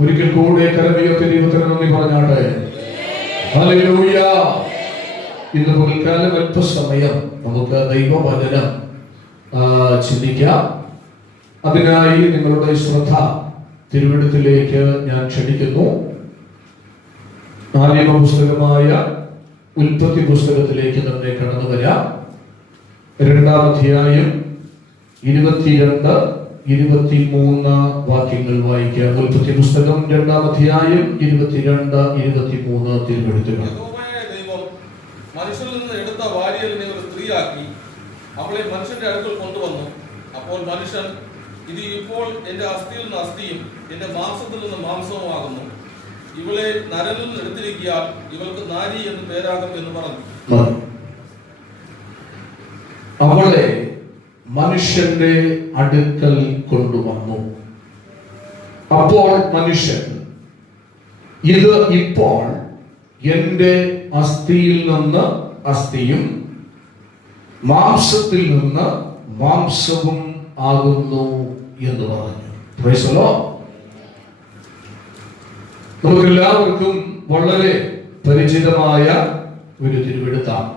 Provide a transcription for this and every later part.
ഒരിക്കൽ കൂടെ കരമീയത്തെ ദൈവത്തിന് നന്ദി പറഞ്ഞാട്ടെ. ഹല്ലേലൂയ. ഇന്ന് പകൽക്കാലം അല്പസമയം നമുക്ക് ദൈവവചനം ചിന്തിക്കാം. അതിനായി നിങ്ങളുടെ ശ്രദ്ധ തിരുവെഴുത്തിലേക്ക് ഞാൻ ക്ഷണിക്കുന്നു. ആദിമ പുസ്തകമായ ഉൽപ്പത്തി പുസ്തകത്തിലേക്ക് തന്നെ കടന്നു വരാം. 2-ാം അധ്യായം 22-23 വാക്യങ്ങൾ വായിക്കാം. ഉൽപ്പത്തി പുസ്തകം 2-ാം അധ്യായം 22-23 തിരുവെഴുത്തുകൾ. ദൈവം മനുഷ്യരിൽ നിന്ന് എടുത്ത വാരിയലിനെ ഒരു സ്ത്രീയാക്കി അവളെ മനുഷ്യന്റെ അടുക്കൽ കൊണ്ടുവന്നു. അപ്പോൾ മനുഷ്യൻ, ഇത് ഇപ്പോൾ എന്റെ അസ്ഥിയിൽ നിന്ന് അസ്ഥിയും എന്റെ മാംസത്തിൽ നിന്ന് മാംസവുമാകുന്നു. ഇവളെ നരനിൽ നിന്ന് എടുത്തിരിക്കാൻ ഇവൾക്ക് നാരി എന്ന് പേരാകും എന്ന് പറഞ്ഞു. അവളെ മനുഷ്യന്റെ അടുക്കൽ കൊണ്ടുവന്നു. അപ്പോൾ മനുഷ്യൻ, ഇത് ഇപ്പോൾ എന്റെ അസ്ഥിയിൽ നിന്ന് അസ്ഥിയും മാംസത്തിൽ നിന്ന് മാംസവും ആകുന്നു എന്ന് പറഞ്ഞു. Price the Lord. നമുക്കെല്ലാവർക്കും വളരെ പരിചിതമായ ഒരു തിരുവെഴുത്താണ്.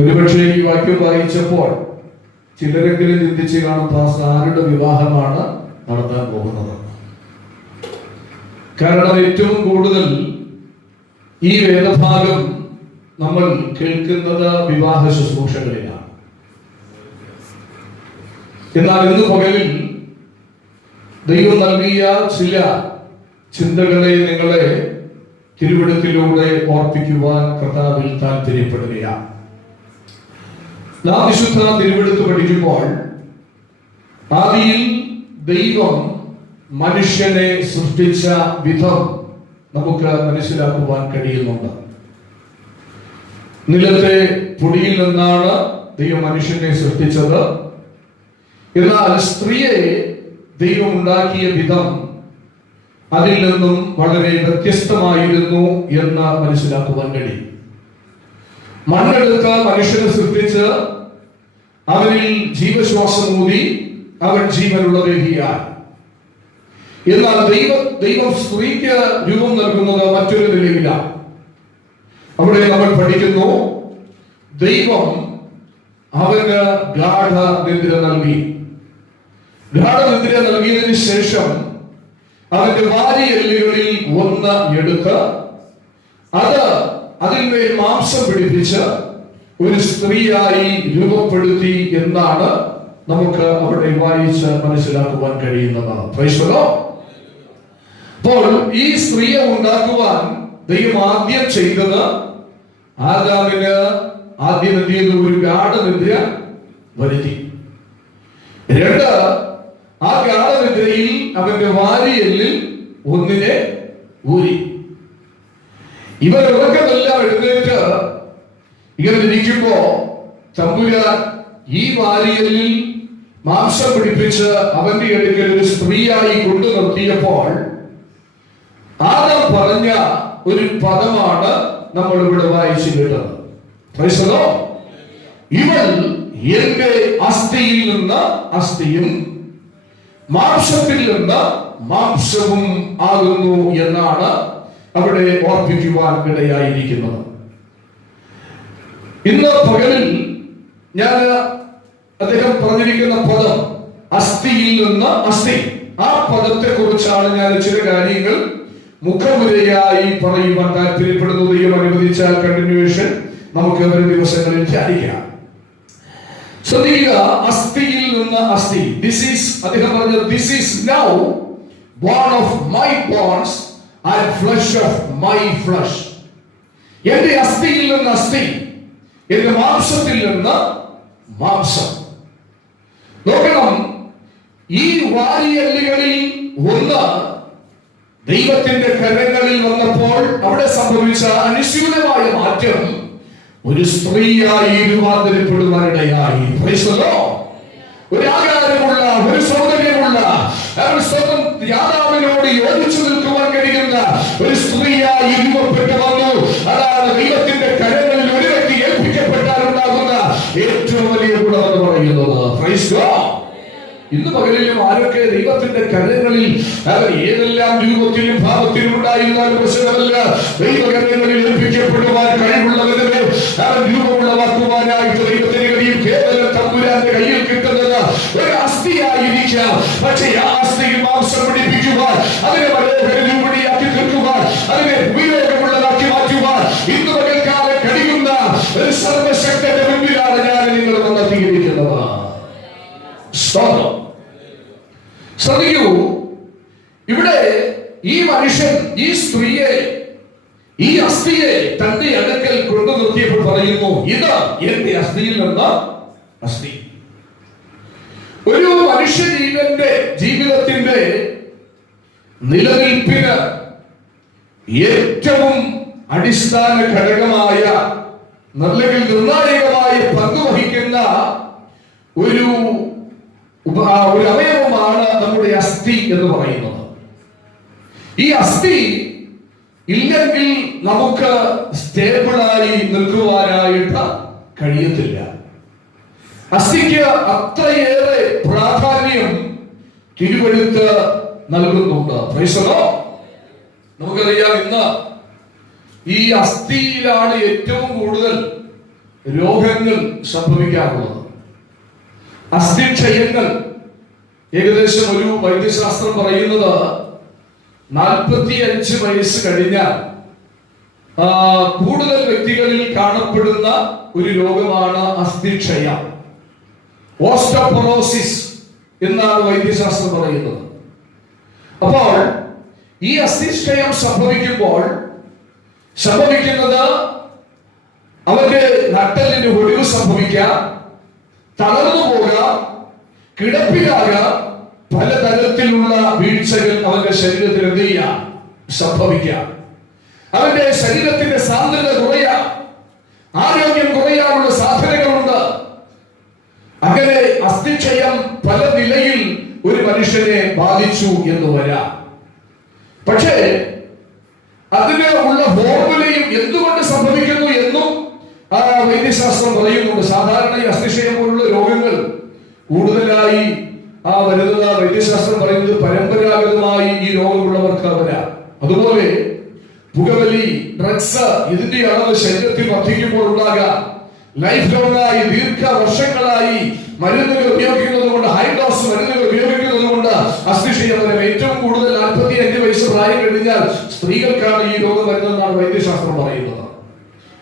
ഒരുപക്ഷെ ഈ വാക്യം വായിച്ചപ്പോൾ ചിലരെങ്കിലും ചിന്തിച്ച് കാണും, പാസ്റ്റർ ആരുടെ വിവാഹമാണ് നടത്താൻ പോകുന്നത്? കാരണം ഏറ്റവും കൂടുതൽ ഈ വേദഭാഗം നമ്മൾ കേൾക്കുന്നത് വിവാഹ ശുശ്രൂഷകളിലാണ്. എന്നാൽ ഇന്ന് പകലിൽ ദൈവം നൽകിയ ചില ചിന്തകളെ നിങ്ങളെ തിരുവെഴുത്തിലൂടെ ഓർപ്പിക്കുവാൻ കർത്താവിൽ താല്പര്യപ്പെടുകയാണ്. നാം വിശുദ്ധ തിരുവെഴുത്ത് പഠിക്കുമ്പോൾ ആദിയിൽ ദൈവം മനുഷ്യനെ സൃഷ്ടിച്ച വിധം നമുക്ക് മനസ്സിലാക്കുവാൻ കഴിയുന്നുണ്ട്. നിലത്തെ പൊടിയിൽ നിന്നാണ് ദൈവം മനുഷ്യനെ സൃഷ്ടിച്ചത്. എന്നാൽ സ്ത്രീയെ ദൈവം ഉണ്ടാക്കിയ വിധം അതിൽ നിന്നും വളരെ വ്യത്യസ്തമായിരുന്നു എന്ന് മനസ്സിലാക്കുവാൻ കഴിയും. മണ്ണെടുത്ത മനുഷ്യനെ സൃഷ്ടിച്ച് അവനിൽ ജീവശ്വാസമൂതി അവൻ ജീവനുള്ള ദേഹിയായി. എന്നാൽ ദൈവം സ്ത്രീക്ക് രൂപം നൽകുന്നത് മറ്റൊരു നിലയിലാണ്. അവിടെ നമ്മൾ പഠിക്കുന്നു, ദൈവം അവന് ഗാഠനിദ്ര നൽകി. ഗാഠനിദ്ര നൽകിയതിനു ശേഷം അവന്റെ വാരിയെല്ലുകളിൽ ഒന്ന് എടുത്ത് അതിന്മേൽ മാംസം പിടിപ്പിച്ച് ഒരു സ്ത്രീയായി രൂപപ്പെടുത്തി എന്നാണ് നമുക്ക് അവിടെ വായിച്ച് മനസ്സിലാക്കുവാൻ കഴിയുന്നത്. Price the Lord. അപ്പോൾ ഈ സ്ത്രീയെ ഉണ്ടാക്കുവാൻ ദൈവം ആദ്യം ചെയ്തത്, ആദാമിന് ആദ്യം എന്ത് ചെയ്തു? ഒരു ഗാഠനിദ്ര വരുത്തി. 2, ആ ഗാഠനിദ്രയിൽ അവന്റെ വാരിയെല്ലിൽ ഒന്നിനെ ഊരി. ഇവർ ഉറക്കമെല്ലാം എഴുന്നേറ്റ് ഇങ്ങനെ ഇരിക്കുമ്പോ തമ്പുരാൻ ഈ വാരിയെല്ലിൽ മാംസം പിടിപ്പിച്ച് അവന്റെ അടുക്കൽ ഒരു സ്ത്രീയായി കൊണ്ടു നിർത്തിയപ്പോൾ ആദാം പറഞ്ഞ ഒരു പദമാണ് നമ്മൾ ഇവിടെ വായിച്ചു കേട്ടത്. Price the Lord. ഇവൾ എന്റെ അസ്ഥിയിൽ നിന്ന് അസ്ഥിയും മാംസത്തിൽ നിന്ന് മാംസവും ആകുന്നു എന്നാണ് അവിടെ ഓർപ്പിക്കുവാൻ ഇടയായിരിക്കുന്നത്. ഇന്ന് പകലിൽ ഞാൻ അദ്ദേഹം പറഞ്ഞിരിക്കുന്ന പദം അസ്ഥിയിൽ നിന്ന് അസ്ഥി, ആ പദത്തെ കുറിച്ചാണ് ഞാൻ ചില കാര്യങ്ങൾ മുഖമുരയായി പറയുവാൻ താല്പര്യപ്പെടുന്നു. ദൈവം അനുവദിച്ചാൽ കണ്ടിന്യൂവേഷൻ നമുക്ക് വരും ദിവസങ്ങളിൽ ധ്യാനിക്കാം. ശ്രദ്ധിക്കുക, അസ്ഥിയിൽ നിന്ന് അസ്ഥി. അദ്ദേഹം പറഞ്ഞത്, this is now bone of my bones and flesh of my flesh. എന്റെ അസ്ഥിയിൽ നിന്ന് അസ്ഥി, എന്റെ മാംസത്തിൽ നിന്ന് മാംസം. നോക്കണം, ഈ വാരിയെല്ലുകളിൽ ഒന്ന് ദൈവത്തിന്റെ കരങ്ങളിൽ വന്നപ്പോൾ അവിടെ സംഭവിച്ച അനുസ്യൂതമായ മാറ്റം ഒരു സ്ത്രീയായി രൂപാന്തരപ്പെടുവാനിടയായി. ഒരു ആകാരമുള്ള, ഒരു സൗന്ദര്യമുള്ള, സ്വന്തം ആദാമിനോട് യോജിച്ചു നിൽക്കുവാൻ കഴിയുന്ന ഒരു സ്ത്രീയായി രൂപപ്പെട്ടു വന്നു. അതാണ് ദൈവത്തിന്റെ കരങ്ങളിൽ ഒരു വ്യക്തി ഏൽപ്പിക്കപ്പെട്ടാൽ ഉണ്ടാകുന്ന ഏറ്റവും വലിയ ഗുണമെന്ന് പറയുന്നത്. Praise God. ഇന്ന് പകലിലും ആരൊക്കെ ദൈവത്തിന്റെ കരങ്ങളിൽ അവർ ഏതെല്ലാം രൂപത്തിലും ഭാവത്തിലും ഉണ്ടായിരുന്നാലും പ്രശ്നമല്ല, ദൈവകരങ്ങളിൽ ഏൽപ്പിക്കപ്പെടുവാൻ കഴിവുള്ളവരെ അവൻ രൂപമുള്ളവാക്കുവാനായിട്ട് ദൈവത്തിന് കഴിയും. കേവലം തമ്പുരാന്റെ കയ്യിൽ കിട്ടുന്നത് ഒരു അസ്ഥിയായിരിക്കാം, പക്ഷേ ആ അസ്ഥിയിൽ മാംസം പിടിപ്പിക്കുവാൻ, അതിനെ മനോഹര രൂപടിയാക്കി തീർക്കുവാൻ, അതിനെ ഉപയോഗമുള്ളതാക്കി മാറ്റുവാൻ ഇന്ന് പകൽക്കാലം കഴിയുന്ന ഒരു സർവശക്തന്റെ മുമ്പിലാണ് ഞാൻ നിങ്ങൾ വന്നെത്തിയിരിക്കുന്നത്. ശ്രദ്ധിക്കൂ, ഇവിടെ ഈ മനുഷ്യൻ ഈ സ്ത്രീയെ, ഈ അസ്ഥിയെ തന്റെ അടുക്കൽ കൊണ്ടു നിർത്തിയപ്പോൾ പറയുന്നു, ഇത് എന്റെ അസ്ഥിയിൽ നിന്ന് അസ്ഥി. ഒരു മനുഷ്യജീവന്റെ ജീവിതത്തിന്റെ നിലനിൽപ്പിന് ഏറ്റവും അടിസ്ഥാന ഘടകമായ, അല്ലെങ്കിൽ നിർണായകമായി പങ്കുവഹിക്കുന്ന ഒരു അവയവമാണ് നമ്മുടെ അസ്ഥി എന്ന് പറയുന്നത്. ഈ അസ്ഥി ഇല്ലെങ്കിൽ നമുക്ക് സ്റ്റേബിളായി നിൽക്കുവാനായിട്ട് കഴിയത്തില്ല. അസ്ഥിക്ക് അത്രയേറെ പ്രാധാന്യം തിരുവെഴുത്ത് നൽകുന്നുണ്ട്. നമുക്കറിയാം, ഇന്ന് ഈ അസ്ഥിയിലാണ് ഏറ്റവും കൂടുതൽ രോഗങ്ങൾ സംഭവിക്കാറുള്ളത്. അസ്ഥിക്ഷയങ്ങൾ ഏകദേശം ഒരു വൈദ്യശാസ്ത്രം പറയുന്നത് 45 വയസ്സ് കഴിഞ്ഞാൽ കൂടുതൽ വ്യക്തികളിൽ കാണപ്പെടുന്ന ഒരു രോഗമാണ് അസ്ഥിക്ഷയം. ഓസ്റ്റോപൊറോസിസ് എന്നാണ് വൈദ്യശാസ്ത്രം പറയുന്നത്. അപ്പോൾ ഈ അസ്ഥിക്ഷയം സംഭവിക്കുമ്പോൾ സംഭവിക്കുന്നത് അവന്റെ നട്ടെല്ലിന് ഒടിവ് സംഭവിക്കാം, തളർന്നു പോകാം, കിടപ്പിലാകാം, പലതരത്തിലുള്ള വീഴ്ചകൾ അവന്റെ ശരീരത്തിൽ എന്ത് ചെയ്യാം, സംഭവിക്കാം. അവന്റെ ശരീരത്തിന്റെ സാന്ദ്രത കുറയാം, ആരോഗ്യം കുറയാനുള്ള സാധ്യതകളുണ്ട്. അങ്ങനെ അസ്ഥിക്ഷയം പല നിലയിൽ ഒരു മനുഷ്യനെ ബാധിച്ചു എന്ന് വരാം. പക്ഷേ അതിന് ഉള്ള ഫോർമുലയും എന്തുകൊണ്ട് സംഭവിക്കുന്നു എന്നും വൈദ്യശാസ്ത്രം പറയുന്നുണ്ട്. സാധാരണ ഈ അസ്ഥിക്ഷയം പോലുള്ള രോഗങ്ങൾ കൂടുതലായി വരുന്നത് വൈദ്യശാസ്ത്രം പറയുന്നത് പരമ്പരാഗതമായി ഈ രോഗമുള്ളവർക്ക് വരാം. അതുപോലെ പുകവലി, ഡ്രഗ്സ്, ഇതിന്റെ അളവ് ശരീരത്തിൽ വർദ്ധിക്കുമ്പോൾ ഉണ്ടാകാം. ലൈഫ് ലോങ്ങായി ദീർഘവർഷങ്ങളായി മരുന്നുകൾ ഉപയോഗിക്കുന്നത് കൊണ്ട്, ഹൈ ഡോസ് മരുന്നുകൾ ഉപയോഗിക്കുന്നത് കൊണ്ട് അസ്ഥിക്ഷയം വരും. ഏറ്റവും കൂടുതൽ 45 വയസ്സ് പ്രായം കഴിഞ്ഞാൽ സ്ത്രീകൾക്കാണ് ഈ രോഗം വരുന്നതെന്നാണ് വൈദ്യശാസ്ത്രം പറയുന്നത്.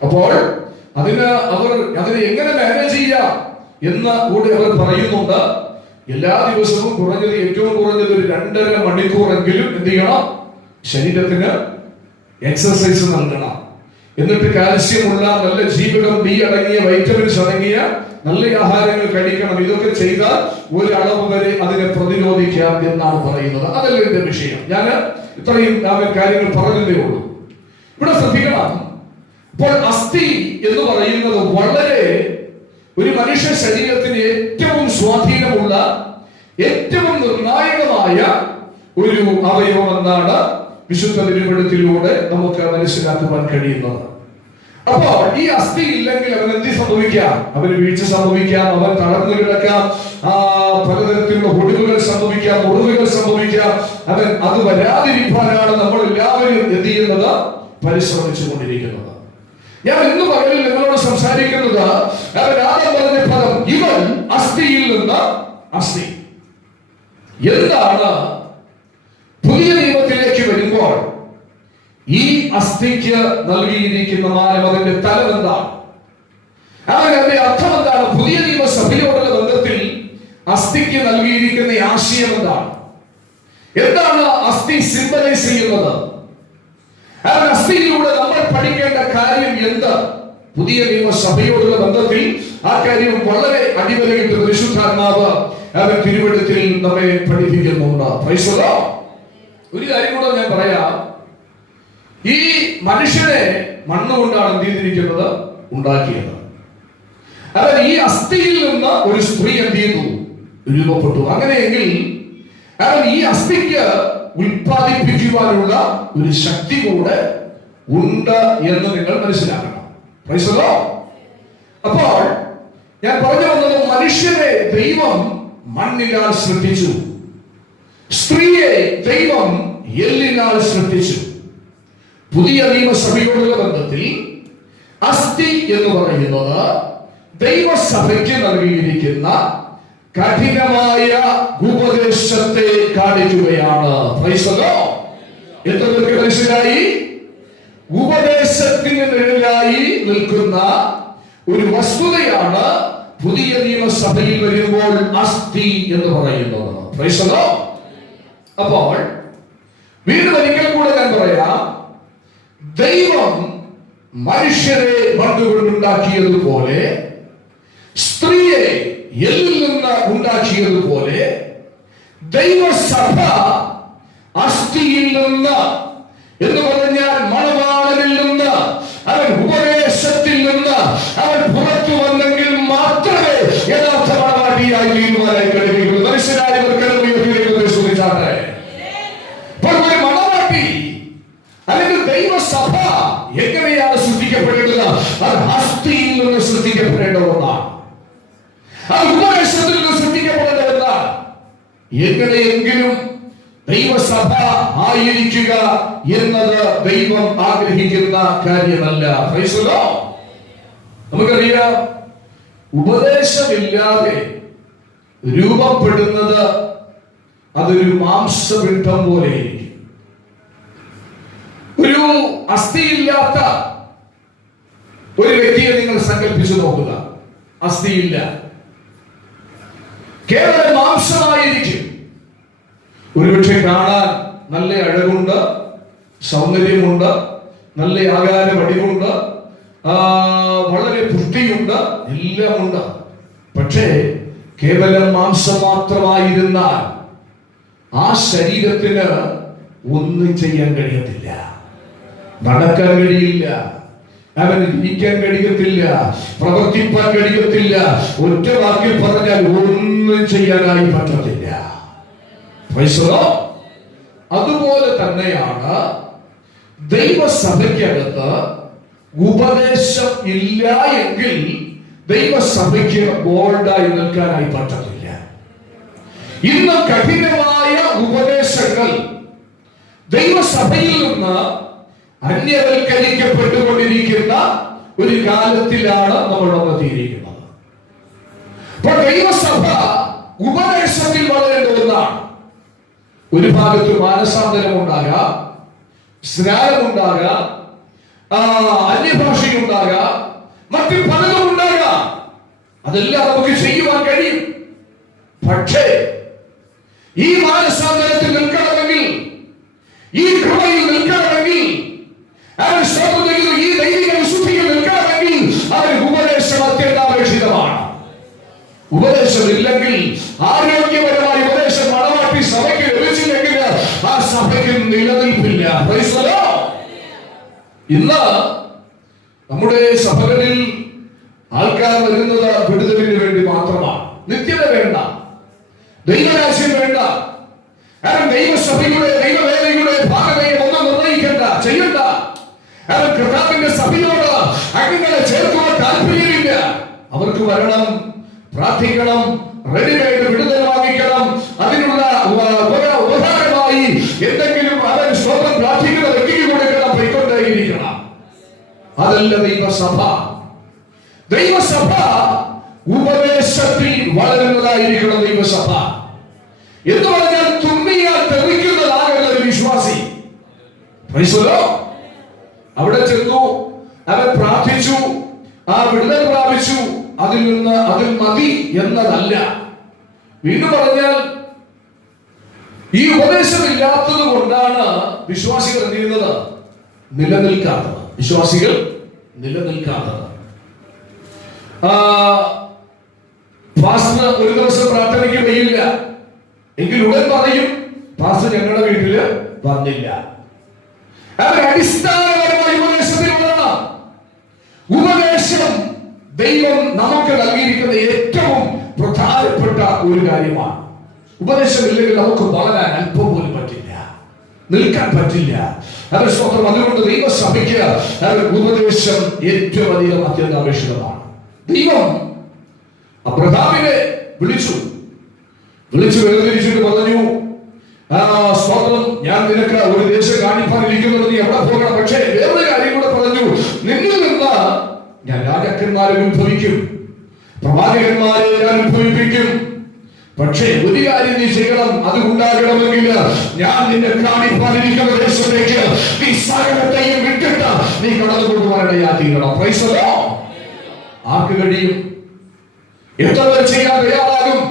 അപ്പോൾ അതിനെ എങ്ങനെ മാനേജ് ചെയ്യാം എന്ന് കൂടി അവർ പറയുന്നുണ്ട്. എല്ലാ ദിവസവും ഏറ്റവും കുറഞ്ഞത് ഒരു 2.5 മണിക്കൂറെങ്കിലും എന്ത് ചെയ്യണം, ശരീരത്തിന് എക്സസൈസ് നൽകണം. എന്നിട്ട് കാൽസ്യമുള്ള നല്ല ജീവകം ബി അടങ്ങിയ, വൈറ്റമിൻസ് അടങ്ങിയ നല്ല ആഹാരങ്ങൾ കഴിക്കണം. ഇതൊക്കെ ചെയ്താൽ ഒരളവ് വരെ അതിനെ പ്രതിരോധിക്കാം എന്നാണ് പറയുന്നത്. അതല്ല എന്റെ വിഷയം. ഞാൻ ഇത്രയും കാര്യങ്ങൾ പറഞ്ഞതേ ഉള്ളൂ. ഇവിടെ ശ്രദ്ധിക്കണം. ഇപ്പോൾ അസ്ഥി എന്ന് പറയുന്നത് വളരെ ഒരു മനുഷ്യ ശരീരത്തിന് ഏറ്റവും സ്വാധീനമുള്ള, ഏറ്റവും നിർണായകമായ ഒരു അവയവം എന്നാണ് വിശുദ്ധ തിരുവെഴുത്തിലൂടെ നമുക്ക് മനസ്സിലാക്കുവാൻ കഴിയുന്നത്. അപ്പോൾ ഈ അസ്ഥി ഇല്ലെങ്കിൽ അവൻ എന്ത് സംഭവിക്കാം? അവന് വീഴ്ച സംഭവിക്കാം, അവൻ തളർന്നു കിടക്കാം, പലതരത്തിലുള്ള ഒടിവുകൾ സംഭവിക്കാം, മുറിവുകൾ സംഭവിക്കാം. അവൻ അത് വരാതിരിക്കാനാണ് നമ്മൾ എല്ലാവരും എന്ത് ചെയ്യുന്നത്? പരിശ്രമിച്ചു കൊണ്ടിരിക്കുന്നത്. ഞാൻ ഇന്ന് പകലിൽ നിങ്ങളോട് സംസാരിക്കുന്നത്, അവൻ ആദ്യം പറഞ്ഞ പദം, ഇവൻ അസ്ഥിയിൽ നിന്ന് അസ്ഥി. എന്താണ്? പുതിയ നിയമത്തിലേക്ക് വരുമ്പോൾ ഈ അസ്ഥിക്ക് നൽകിയിരിക്കുന്ന മാനം, അതിന്റെ തലം എന്താണ്? അതിന്റെ അർത്ഥം എന്താണ്? പുതിയ നിയമസഭയോടുള്ള ബന്ധത്തിൽ അസ്ഥിക്ക് നൽകിയിരിക്കുന്ന ആശയം എന്താണ്? എന്താണ് അസ്ഥി സിംബലൈസ് ചെയ്യുന്നത്? അസ്ഥിയിലൂടെ നമ്മൾ പഠിക്കേണ്ട കാര്യം എന്ത്? പുതിയ നിയമസഭയോടുള്ള ബന്ധത്തിൽ ആ കാര്യം വളരെ അടിവരയിട്ട് പരിശുദ്ധാത്മാവ് അവൻ തിരുവെഴുത്തിൽ നമ്മെ പഠിപ്പിക്കുന്നുണ്ട്. Price the Lord. ഒരു കാര്യം കൂടെ ഞാൻ പറയാം. ഈ മനുഷ്യനെ മണ്ണുകൊണ്ടാണ് എന്ത് ചെയ്തിരിക്കുന്നത്? ഉണ്ടാക്കിയത്. അതായത് ഈ അസ്ഥിയിൽ നിന്ന് ഒരു സ്ത്രീ എന്ത് ചെയ്തു? രൂപപ്പെട്ടു. അങ്ങനെയെങ്കിൽ അവൻ ഈ അസ്ഥിക്ക് ഉൽപ്പാദിപ്പിക്കുവാനുള്ള ഒരു ശക്തി കൂടെ ഉണ്ട് എന്ന് നിങ്ങൾ മനസ്സിലാക്കണം. Price the Lord. അപ്പോൾ ഞാൻ പറഞ്ഞു വന്നത്, മനുഷ്യനെ ദൈവം മണ്ണിനാൽ സൃഷ്ടിച്ചു, സ്ത്രീയെ ദൈവം എല്ലിനാൽ സൃഷ്ടിച്ചു. പുതിയ നിയമസഭയോടുള്ള ബന്ധത്തിൽ അസ്ഥി എന്ന് പറയുന്നത് ദൈവസഭയ്ക്ക് നൽകിയിരിക്കുന്ന കഠിനമായ ഉപദേശത്തെ കാണിക്കുകയാണ്. എത്ര പേർക്ക് മനസ്സിലായി? ഉപദേശത്തിന് നിഴലായി നിൽക്കുന്ന ഒരു വസ്തുതയാണ് പുതിയ നിയമസഭയിൽ വരുമ്പോൾ അസ്ഥി എന്ന് പറയുന്നത്. അപ്പോൾ വീണ്ടും ഒരിക്കൽ കൂടെ ഞാൻ പറയാം, ദൈവം മനുഷ്യരെ മണ്ണുകൊണ്ടുണ്ടാക്കിയതുപോലെ, സ്ത്രീയെ എല്ലിൽ നിന്ന് ഉണ്ടാക്കിയതുപോലെ, ദൈവസഭ അസ്ഥിയിൽ നിന്ന് എന്ന് പറഞ്ഞാൽ മണവാളനിൽ നിന്ന്, അവൻ ഉപദേശത്തിൽ നിന്ന് അവൻ പുറത്തു വന്നെങ്കിൽ മാത്രമേ യഥാർത്ഥ മണവാട്ടിയായി തീരുമാനമായി കഴിയുള്ളൂ. മനുഷ്യരായി സൂചിച്ചാട്ടെ. ഒരു മണവാട്ടി അല്ലെങ്കിൽ ദൈവസഭ എങ്ങനെയാണ് സൃഷ്ടിക്കപ്പെടേണ്ടത്? അത് അസ്ഥിയിൽ നിന്ന് സൃഷ്ടിക്കപ്പെടേണ്ട ഒന്നാണ്. അത് ഉപദേശത്തിൽ നിന്ന് സൃഷ്ടിക്കപ്പെടേണ്ടതാണ്. എങ്ങനെയെങ്കിലും ദൈവസഭ ആയിരിക്കുക എന്നത് ദൈവം ആഗ്രഹിക്കുന്ന കാര്യമല്ല. നമുക്കറിയാം, ഉപദേശമില്ലാതെ രൂപപ്പെടുന്നത് അതൊരു മാംസപിണ്ഡം പോലെയിരിക്കും. ഒരു അസ്ഥിയില്ലാത്ത ഒരു വ്യക്തിയെ നിങ്ങൾ സങ്കല്പിച്ചു നോക്കുക. അസ്ഥിയില്ല, കേവലം മാംസമായിരിക്കും. ഒരുപക്ഷെ കാണാൻ നല്ല അഴകുണ്ട്, സൗന്ദര്യമുണ്ട്, നല്ല ആകാര വടിവുണ്ട്, വളരെ പുഷ്ടിയുണ്ട്, എല്ലാമുണ്ട്. പക്ഷേ കേവലം മാംസം മാത്രമായിരുന്നാൽ ആ ശരീരത്തിന് ഒന്നും ചെയ്യാൻ കഴിയത്തില്ല, നടക്കാൻ കഴിയില്ല, അവന് ഇരിക്കാൻ കഴിയത്തില്ല, പ്രവർത്തിപ്പാൻ കഴിയത്തില്ല. ഒറ്റ വാക്കിൽ പറഞ്ഞാൽ ഒന്നും ചെയ്യാനായി പറ്റത്തില്ല. അതുപോലെ തന്നെയാണ് ദൈവസഭയ്ക്കകത്ത് ഉപദേശം ഇല്ല എങ്കിൽ ദൈവസഭയ്ക്ക് ബോൾഡായി നിൽക്കാനായി പറ്റത്തില്ല. ഇന്ന് കഠിനമായ ഉപദേശങ്ങൾ ദൈവസഭയിൽ നിന്ന് അന്യവൽക്കരിക്കപ്പെട്ടുകൊണ്ടിരിക്കുന്ന ഒരു കാലത്തിലാണ് നമ്മൾ വന്നെത്തിയിരിക്കുന്നത്. അപ്പോൾ ദൈവസഭ ഉപദേശത്തിൽ വളരേണ്ട ഒന്നാണ്. ഒരു ഭാഗത്ത് മാനസാന്തരം ഉണ്ടാകാം, സ്നാനമുണ്ടാകാം, അന്യഭാഷയുണ്ടാകാം, മറ്റു പലതും ഉണ്ടാകാം. അതെല്ലാം നമുക്ക് ചെയ്യുവാൻ കഴിയും. പക്ഷേ ഈ മാനസാന്തരത്തിൽ നിൽക്കണമെങ്കിൽ, ഈ കൃപയിൽ നിൽക്കണമെങ്കിൽ, ഈ ദൈവിക വിശുദ്ധിയിൽ നിൽക്കണമെങ്കിൽ അവന് ഉപദേശം അത്യന്താപേക്ഷിതമാണ്. ഉപദേശമില്ലെങ്കിൽ, ആരോഗ്യപരമായ ഉപദേശം മണവാട്ടി സഭയ്ക്ക് ലഭിച്ചില്ലെങ്കിൽ ആ സഭയ്ക്ക് നിലനിൽപ്പില്ല. ഇന്ന് നമ്മുടെ സഭകളിൽ ആൾക്കാർ വരുന്നത് വിടുതലിന് വേണ്ടി മാത്രമാണ്. നിത്യത വേണ്ട, ദൈവരാജ്യം വേണ്ട, കാരണം ദൈവസഭയുടെ ദൈവവേലയുടെ ഭാഗതയെ ഒന്നും നിർണ്ണയിക്കണ്ട, ചെയ്യണ്ട. കാരണം കർത്താവിന്റെ സഭയോട് അംഗങ്ങളെ ചേർക്കുവാൻ താല്പര്യമില്ല. അവർക്ക് വരണം, പ്രാർത്ഥിക്കണം, റെഡിമെയ്ഡ് വിടുതൽ വാങ്ങിക്കണം, അതിനുള്ള ഉപകാരമായി എന്തെങ്കിലും അവൻ സ്വന്തം പ്രാർത്ഥിക്കുന്ന വ്യക്തിക്ക് കൊടുക്കണം, പോയിക്കൊണ്ടേയിരിക്കണം. അതല്ല ദൈവസഭ. ദൈവസഭ ഉപദേശത്തിൽ വളരുന്നതായിരിക്കണം. ദൈവസഭ എന്ന് പറഞ്ഞാൽ തുമ്മിയാൽ തെറിക്കുന്നതാകുന്ന ഒരു വിശ്വാസി. അവിടെ ചെന്നു, അവൻ പ്രാർത്ഥിച്ചു, ആ വിടുതൽ പ്രാപിച്ചു, അതിൽ മതി എന്നതല്ല. വീണ്ടും പറഞ്ഞാൽ ഈ ഉപദേശമില്ലാത്തത് കൊണ്ടാണ് വിശ്വാസികൾ എന്ത് ചെയ്യുന്നത്? നിലനിൽക്കാത്തത്. വിശ്വാസികൾ നിലനിൽക്കാത്തത്. പാസ്റ്റർ ഒരു ദിവസം പ്രാർത്ഥനയ്ക്ക് വയ്യില്ല എങ്കിൽ ഉടൻ പറയും, പാസ്റ്റർ ഞങ്ങളുടെ വീട്ടില് വന്നില്ല. അവർ അടിസ്ഥാനപരമായ ഉപദേശത്തിൽ വളരണം. ഉപദേശം ദൈവം നമുക്ക് നൽകിയിരിക്കുന്ന ഏറ്റവും പ്രധാനപ്പെട്ട ഒരു കാര്യമാണ്. ഉപദേശമില്ലെങ്കിൽ നമുക്ക് വളരാൻ അല്പം പോലും പറ്റില്ല, നിൽക്കാൻ പറ്റില്ല. അതുകൊണ്ട് ദൈവസഭയ്ക്ക് ഉപദേശം ഏറ്റവും അധികം അത്യന്താപേക്ഷിതമാണ്. ദൈവം അബ്രഹാമിനെ വിളിച്ചു, വിളിച്ചു വേർതിരിച്ചിട്ട് പറഞ്ഞു, സ്തോത്രം, ഞാൻ നിനക്ക് ഒരു ദേശം കാണിപ്പാനിരിക്കുന്നത്, നീ എവിടെ പോകണം. പക്ഷേ വേറൊരു കാര്യം കൂടെ പറഞ്ഞു, നിന്നിൽ നിന്ന് ഞാൻ രാജാക്കന്മാരെ ഉത്ഭവിക്കും, പ്രവാചകന്മാരെ ഞാൻ ഉത്ഭവിപ്പിക്കും. പക്ഷേ ഒരു കാര്യം നീ ചെയ്യണം, അത് ഉണ്ടാകണമെങ്കിൽ ഞാൻ നിന്നെ കാണിപ്പാനിരിക്കുന്ന ദേശത്തേക്ക് നീ സകലത്തെയും വിട്ടിട്ട് നീ കടന്നു കൊണ്ടുപോകാനിടയാക്കിക്കണം. Praise the Lord. ആർക്ക് കഴിയും? എത്ര പേർ ചെയ്യാൻ തയ്യാറാകും?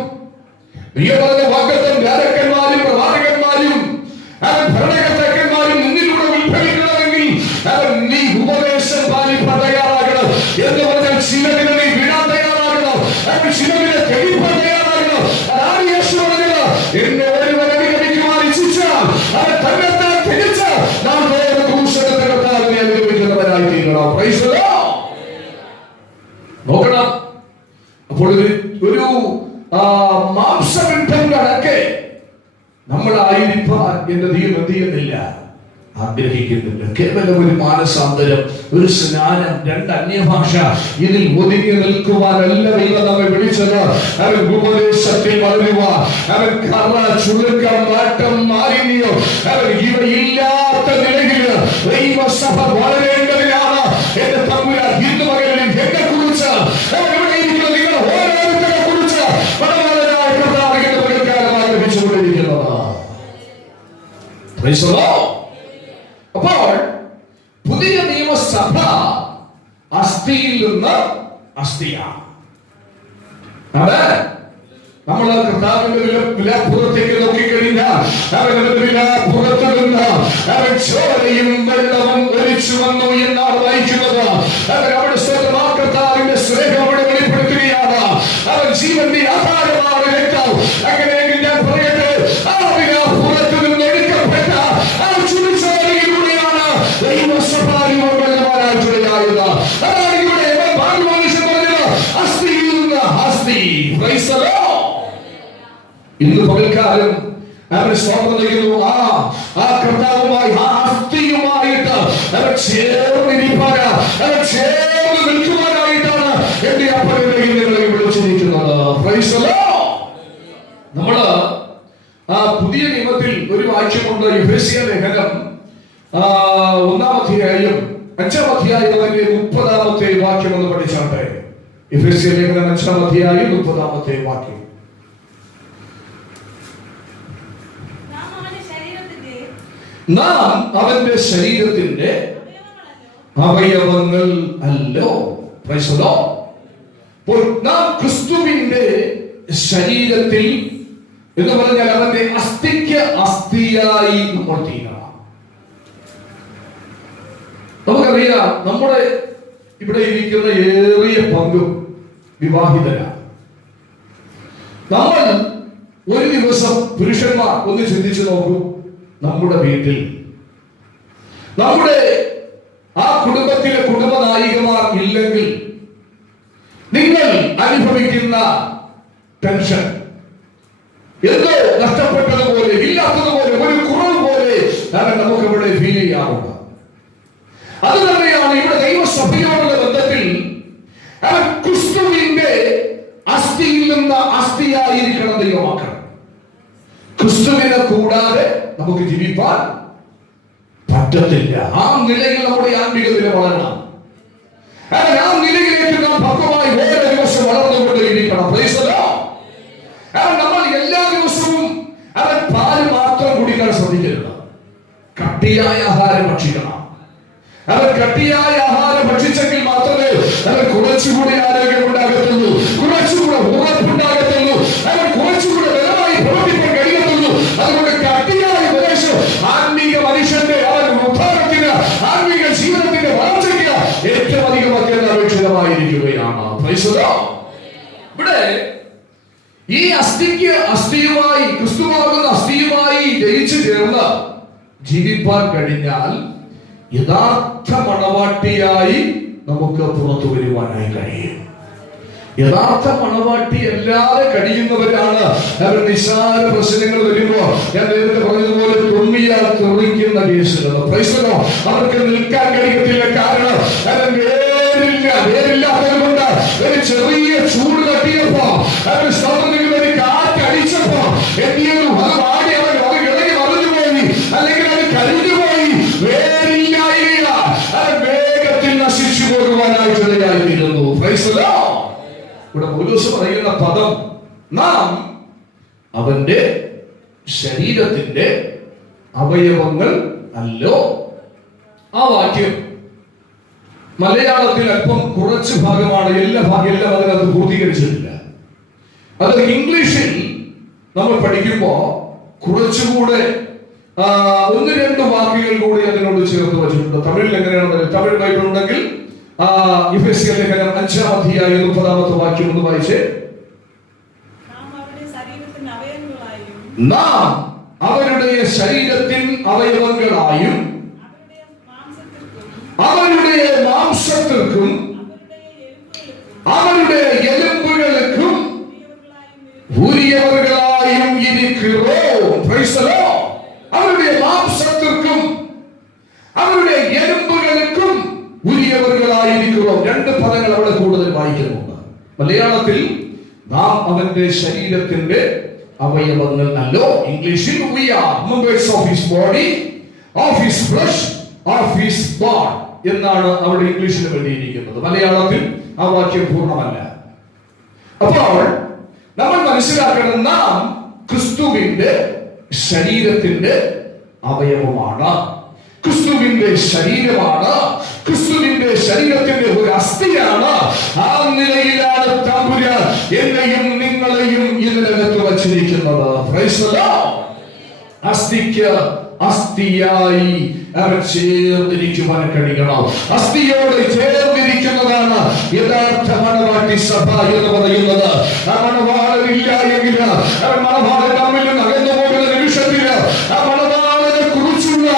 നീ പറഞ്ഞ വാഗ്ദത്തം രാജാക്കന്മാരും പ്രവാചകന്മാരും ഭരണകർത്താക്കന്മാരും നിന്നിലൂടെ ഉത്ഭവിക്കണമെങ്കിൽ നീ ഉപദേശം പാലിപ്പാൻ തയ്യാറാകണം. എന്ന് പറഞ്ഞാൽ ചിലവിനെ നീ വിടാൻ തയ്യാറാകണം, ചിലവിനെ തെളിപ്പാൻ തയ്യാറാകണം. അതാണ് യേശു പറഞ്ഞത്, എന്നെ ഒരുവൻ അനുഗമിക്കുവാൻ ഇച്ഛിച്ചാൽ അവൻ തന്നെത്താൻ തിരിച്ച് നാം വേറെ ക്രൂശിന്റെ കർത്താവിനെ അനുഗമിക്കുന്നവരായി തീരണം. Price the Lord. നോക്കണം, അപ്പോൾ ഒരു മാംസബന്ധം കണക്കെ നമ്മളായിരിക്കാൻ എന്റെ ദൈവം എന്ത് ചെയ്യുന്നില്ല, ആഗ്രഹിക്കുന്നില്ല. കേവലം ഒരു മാനസാന്തരം, ഒരു സ്നാനം, രണ്ട് അന്യഭാഷ, ഇതിൽ ഒതുങ്ങി നിൽക്കുവാനല്ല ദൈവം നമ്മെ വിളിച്ചത്. അവൻ ഉപദേശത്തിൽ വളരുവാൻ, അവൻ കറ, ചുരുക്കം, മാറ്റം, മാലിന്യം, അവൻ ഇവയില്ലാത്ത നിലയിൽ ദൈവസഭ വളരേണ്ടതിനാണ് എന്റെ തമ്പുരാൻ ഇന്ന് പകലിൽ എന്നെ കുറിച്ച് ഇവിടെ ഇരിക്കുന്ന നിങ്ങൾ ഓരോരുത്തരെ കുറിച്ച് പരമാവധിയായ കർത്താവിന്റെ പകൽക്കാലമായി ലഭിച്ചുകൊണ്ടിരിക്കുന്നത്. അപ്പോൾ പുതിയ നിയമസഭ അസ്ഥിയിൽ നിന്ന് അസ്ഥിയാണ്. നമ്മൾ കർത്താവിന്റെ വിലാപ്പുറത്തേക്ക് നോക്കിക്കഴിഞ്ഞാൽ അവന്റെ വിലാപ്പുറത്ത് നിന്ന് അവൻ ചോരയും വെള്ളവും ഒലിച്ചു വന്നു എന്നാണ് വായിക്കുന്നത്. അവൻ അവിടെ സ്വന്തം ആ കർത്താവിന്റെ സ്നേഹം അവിടെ വെളിപ്പെടുത്തുകയാണ്. അവൻ ജീവന്റെ ആധാരമാണ് രക്തം. അങ്ങനെയെങ്കിൽ ഞാൻ പറയട്ടെ, ആ വിലാപ്പുറത്ത് നിന്ന് എടുക്കപ്പെട്ട ആ ചുടുചോരയിലൂടെയാണ് ദൈവസഭാരിമാരായിട്ടുള്ളത്. അതാണ് ഇവിടെ മനുഷ്യൻ പറഞ്ഞത്, അസ്ഥിയിൽ നിന്ന് അസ്ഥി. Price the Lord. ഇന്ന് പകൽക്കാലം അവൻ സ്വാഗതം ചെയ്യുന്നു. ആ കർത്താവുമായി, ആ അസ്ഥിയുമായിട്ട് അവൻ ചേർന്നിരിപ്പാൻ, അവൻ ചേർന്ന് നിൽക്കുവാനായിട്ടാണ് എന്റെ അപ്പനെ നിങ്ങളെ വിളിച്ചിരിക്കുന്നത്. Price the Lord. നമ്മള് പുതിയ നിയമത്തിൽ ഒരു വാക്യമുണ്ട്, എഫേസ്യ ലേഖനം 1-ാം അധ്യായം 5-ാം അധ്യായം 30-ാമത്തെ വാക്യം ഒന്ന് പഠിച്ചാട്ടെ. എഫേസ്യ ലേഖനം 5-ാം അധ്യായം 30-ാമത്തെ വാക്യം. നാം അവന്റെ ശരീരത്തിന്റെ അവയവങ്ങൾ അല്ലോ. Price the Lord. അപ്പോൾ നാം ക്രിസ്തുവിന്റെ ശരീരത്തിൽ എന്ന് പറഞ്ഞാൽ അവന്റെ അസ്ഥിക്ക് അസ്ഥിയായി നമ്മൾ തീരണം. നമുക്കറിയാം, നമ്മുടെ ഇവിടെ ഇരിക്കുന്ന ഏറിയ പങ്കും വിവാഹിതരാണ്. നമ്മൾ ഒരു ദിവസം പുരുഷന്മാർ ഒന്ന് ചിന്തിച്ചു നോക്കൂ, നമ്മുടെ വീട്ടിൽ നമ്മുടെ ആ കുടുംബത്തിലെ കുടുംബനായികമാർ ഇല്ലെങ്കിൽ നിങ്ങൾ അനുഭവിക്കുന്ന ടെൻഷൻ, എന്തോ നഷ്ടപ്പെട്ടതുപോലെ, ഇല്ലാത്തതുപോലെ, ഒരു കുറവ് പോലെ നമുക്ക് ഇവിടെ ഫീൽ ചെയ്യാറുണ്ട്. അത് തന്നെയാണ് ഇവിടെ ദൈവസഭയോടുള്ള ബന്ധത്തിൽ ക്രിസ്തുവിന്റെ അസ്ഥിയിൽ നിന്ന് അസ്ഥിയായിരിക്കണം ദൈവമാക്കണം. ക്രിസ്തുവിനെ കൂടാതെ നമുക്ക് ജീവിപ്പാൻ പറ്റത്തില്ല. ആ നിലയിൽ നമ്മുടെ ആത്മീക നില വളരണം. ആ നിലയിലേക്ക് നാം ഭക്തമായി ഓരോ ദിവസം വളർന്നുകൊണ്ടേയിരിക്കണം. Price the Lord. നമ്മൾ എല്ലാ ദിവസവും അവൻ പാല് മാത്രം കുടിക്കാൻ ശ്രദ്ധിക്കരുത്. കട്ടിയായ ആഹാരം ഭക്ഷിക്കണം. അവൻ കട്ടിയായ ആഹാരം ഭക്ഷിച്ചെങ്കിൽ മാത്രമേ അവൻ കുറച്ചുകൂടി ആരോഗ്യം ഉണ്ടാകത്തുള്ളൂ, കുറച്ചുകൂടെ ഉറപ്പുണ്ടാകത്തുള്ളൂ, അവൻ കുറച്ചുകൂടെ ബലമായി പ്രവർത്തിക്കാൻ കഴിയത്തുള്ളൂ. അതുകൊണ്ട് കട്ടിയായ ഉപദേശം ആത്മീക മനുഷ്യന്റെ അവൻ ഉദ്ധാരത്തിന്, ആത്മീക ജീവിതത്തിന്റെ വളർച്ചയ്ക്ക് ഏറ്റവും അധികം അത്യന്താപേക്ഷിതമായിരിക്കുകയാണ്. Price the Lord. ഇവിടെ ഈ അസ്ഥിക്ക് അസ്ഥിയുമായി, ക്രിസ്തുവാകുന്ന അസ്ഥിയുമായി ജയിച്ചു ചേർന്ന് ജീവിപ്പാൻ കഴിഞ്ഞാൽ യഥാർത്ഥ മണവാട്ടിയായി നമുക്ക് പുറത്തു വരുവാനായി കഴിയും. യഥാർത്ഥ മണവാട്ടി അല്ലാതെ കഴിയുന്നവരാണ് അവർ നിസ്സാര പ്രശ്നങ്ങൾ വരുമ്പോ, ഞാൻ നേരത്തെ പറഞ്ഞതുപോലെ തുമ്മിയാൽ തെറിക്കുന്ന കേസുകൾ. Price the Lord. അവർക്ക് നിൽക്കാൻ കഴിയത്തില്ല. കാരണം അവൻ വേരില്ലാത്തത് കൊണ്ട് ഒരു ചെറിയ ചൂട് തട്ടിയപ്പോ, അവർ ഒരു കാറ്റടിച്ചപ്പോ എന്തിയൊരു അത് വാടി അവൻ അത് ഇളകി മറിഞ്ഞുപോയി, അല്ലെങ്കിൽ അത് കരിഞ്ഞുപോയി, വേരില്ലായില്ല, അത് വേഗത്തിൽ നശിച്ചു പോകുവാനായിട്ടിടയായിരുന്നു. Price the Lord. ഇവിടെ പൗലോസ് പറയുന്ന പദം നാം അവന്റെ ശരീരത്തിന്റെ അവയവങ്ങൾ അല്ലോ. ആ വാക്യം മലയാളത്തിൽ അല്പം കുറച്ച് ഭാഗമാണ്, എല്ലാ അതിനകത്ത് പൂർത്തീകരിച്ചിട്ടില്ല. അത് ഇംഗ്ലീഷിൽ നമ്മൾ പഠിക്കുമ്പോൾ കുറച്ചുകൂടെ ഒന്ന് രണ്ട് വാക്കുകൾ കൂടി അതിനോട് ചേർത്ത് വെച്ചിട്ടുണ്ട്. തമിഴിൽ എങ്ങനെയാണ്? തമിഴ് ബൈബിൾ ഉണ്ടെങ്കിൽ എഫെസ്യർ ലേഖനം 5-ാം അധ്യായം 30-ാമത്തെ വാക്യം ഒന്ന് വായിച്ചേ. നാം അവരുടെ ശരീരത്തിൻ അവയവങ്ങളായും അവരുടെ മാംസത്തിൽക്കും അവരുടെ എലുമ്പുകൾക്കും ഉரியவர்களாயும் இருக்கிறோம். Praise the Lord. അവരുടെ മാംസത്തിൽക്കും അവരുടെ എലുമ്പുകൾക്കും ഉரியவர்களாയിരിக்கிறோം. രണ്ട് പദങ്ങൾ അവിടെ കൂടുതൽ വായിക്കുന്നുണ്ട്. മലയാളത്തിൽ നാം അവന്റെ ശരീരത്തിന്റെ അവയവങ്ങൾ അല്ലോ. ഇംഗ്ലീഷിൽ we are members of his body, of his flesh, of his blood എന്നാണ് അവിടെ ഇംഗ്ലീഷിൽ എഴുതിയിരിക്കുന്നത്. മലയാളത്തിൽ ആ വാക്യം പൂർണ്ണമല്ല. അപ്പോൾ നമ്മൾ മനസ്സിലാക്കണം, നാം ക്രിസ്തുവിന്റെ ശരീരത്തിന്റെ അവയവമാണ്, ക്രിസ്തുവിന്റെ ശരീരമാണ്, ക്രിസ്തുവിന്റെ ശരീരത്തിന്റെ ഒരു അസ്ഥിയാണ്. ആ നിലയിലാണ് തമ്പുരാൻ എന്നെയും നിങ്ങളെയും ഇതിനകത്ത് വച്ചിരിക്കുന്നത്. Praise the Lord. അസ്ഥിക്ക് അസ്ഥിയായി അവൻ ചേർന്നിരിക്കുവാൻ കഴിയണം. അസ്ഥിയോട് ചേർന്നിരിക്കുന്നതാണ് യഥാർത്ഥ മണവാട്ടി സഭ എന്ന് പറയുന്നത്. ആ മണവാളനില്ല എങ്കിൽ അവൻ മണവാളൻ നമ്മിൽ നിന്ന് അകന്നു പോകുന്ന നിമിഷത്തിൽ ആ മണവാളനെ കുറിച്ചുള്ള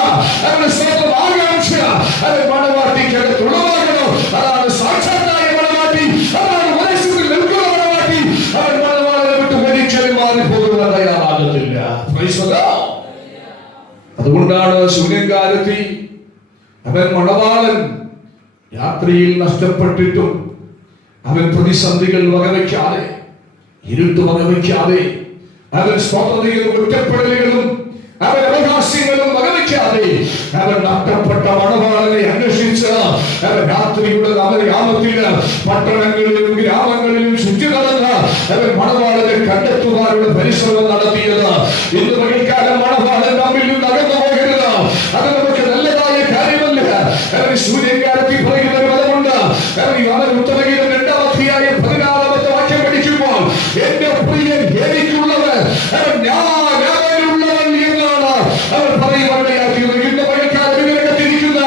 അവന്റെ സ്വന്തം ആകാംക്ഷ അവൻ മണവാട്ടിക്കകത്ത് ഉളവാകണം. അതാണ് സാക്ഷാത്തായ മണവാട്ടി, അതാണ് വയസ്സിൽ നിൽക്കുന്ന മണവാട്ടി. അവൻ മണവാളനെ വിട്ട് ഒരിക്കലും മാറി പോകുവാൻ തയ്യാറാകത്തില്ല. Price the Lord. അതുകൊണ്ടാണ് ശൂന്യകാലത്തിൽ അവൻ മണവാളൻ യാത്രയിൽ നഷ്ടപ്പെട്ടിട്ടും അവൻ പ്രതിസന്ധികൾ വകവയ്ക്കാതെ, ഇരുട്ട് വകവയ്ക്കാതെ, അവൻ സ്വാതന്ത്ര്യവും കുറ്റപ്പെടലുകളും അവൻ അവകാശങ്ങളും വകവയ്ക്കാതെ അവൻ നഷ്ടപ്പെട്ട മണവാളനെ അന്വേഷിച്ച് അവൻ രാത്രിയുടെ യാമത്തിൽ പട്ടണങ്ങളിലും ഗ്രാമങ്ങളിലും ചുറ്റി നടന്ന് അവൻ മണവാളനെ കണ്ടെത്തുവാനുള്ള പരിശ്രമം നടത്തിയത്. ഇന്ന് പകൽക്കാലം മണവാളൻ നമ്മിൽ നിന്ന് അകന്നു പോകരുത്. അത് നമുക്ക് നല്ലതായ കാര്യമല്ല. അവൻ സൂര്യകാലത്തിൽ പറയുന്ന ഒരു പദമുണ്ട്. അവൻ ഉത്തമഗീതം 2-ാം അധ്യായം 16-ാമത്തെ വാക്യം പഠിക്കുമ്പോൾ എന്റെ പ്രിയൻ എനിക്കുള്ളവൻ അവൻ ഞാൻ അവനുള്ളവൻ എന്നാണ് അവൻ പറയുവാനിടയാക്കിയത്. ഇന്ന് പകൽക്കാലം ഇതിനകത്തിരിക്കുന്ന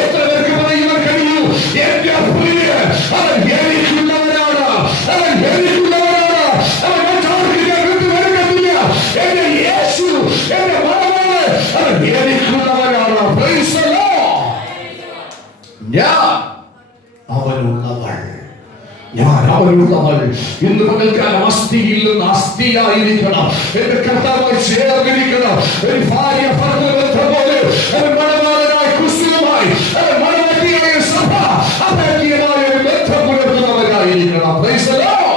എത്ര പേർക്ക് പറയുവാൻ കഴിയൂ? എന്റെ പ്രിയൻ അവൻ എനിക്കുള്ളവനാണ്, അവൻ എനിക്കുള്ളവനാണ്, അവൻ മറ്റാർക്കും വിട്ടുവരുന്നില്ല. എന്റെ യേശു, എന്റെ മണവാളൻ അവൻ എനിക്കുള്ളവനാണ്. Price the Lord. ഞാൻ അവനുള്ളവൾ, ഞാൻ അവനുള്ളവൾ. ഇന്ന് പകൽക്കാലം അസ്ഥിയിൽ നിന്ന് അസ്ഥിയായിരിക്കണം, എന്റെ കർത്താവായി ചേർന്നിരിക്കണം. ഒരു ഭാര്യ ഭർത്തൃബന്ധം പോലെ അവൻ മണവാളനായ ക്രിസ്തുവുമായി അവൻ മണവാട്ടിയായ സഭ അഭേദ്യമായ ഒരു ബന്ധം പുലർത്തുന്നവരായിരിക്കണം. Praise the Lord.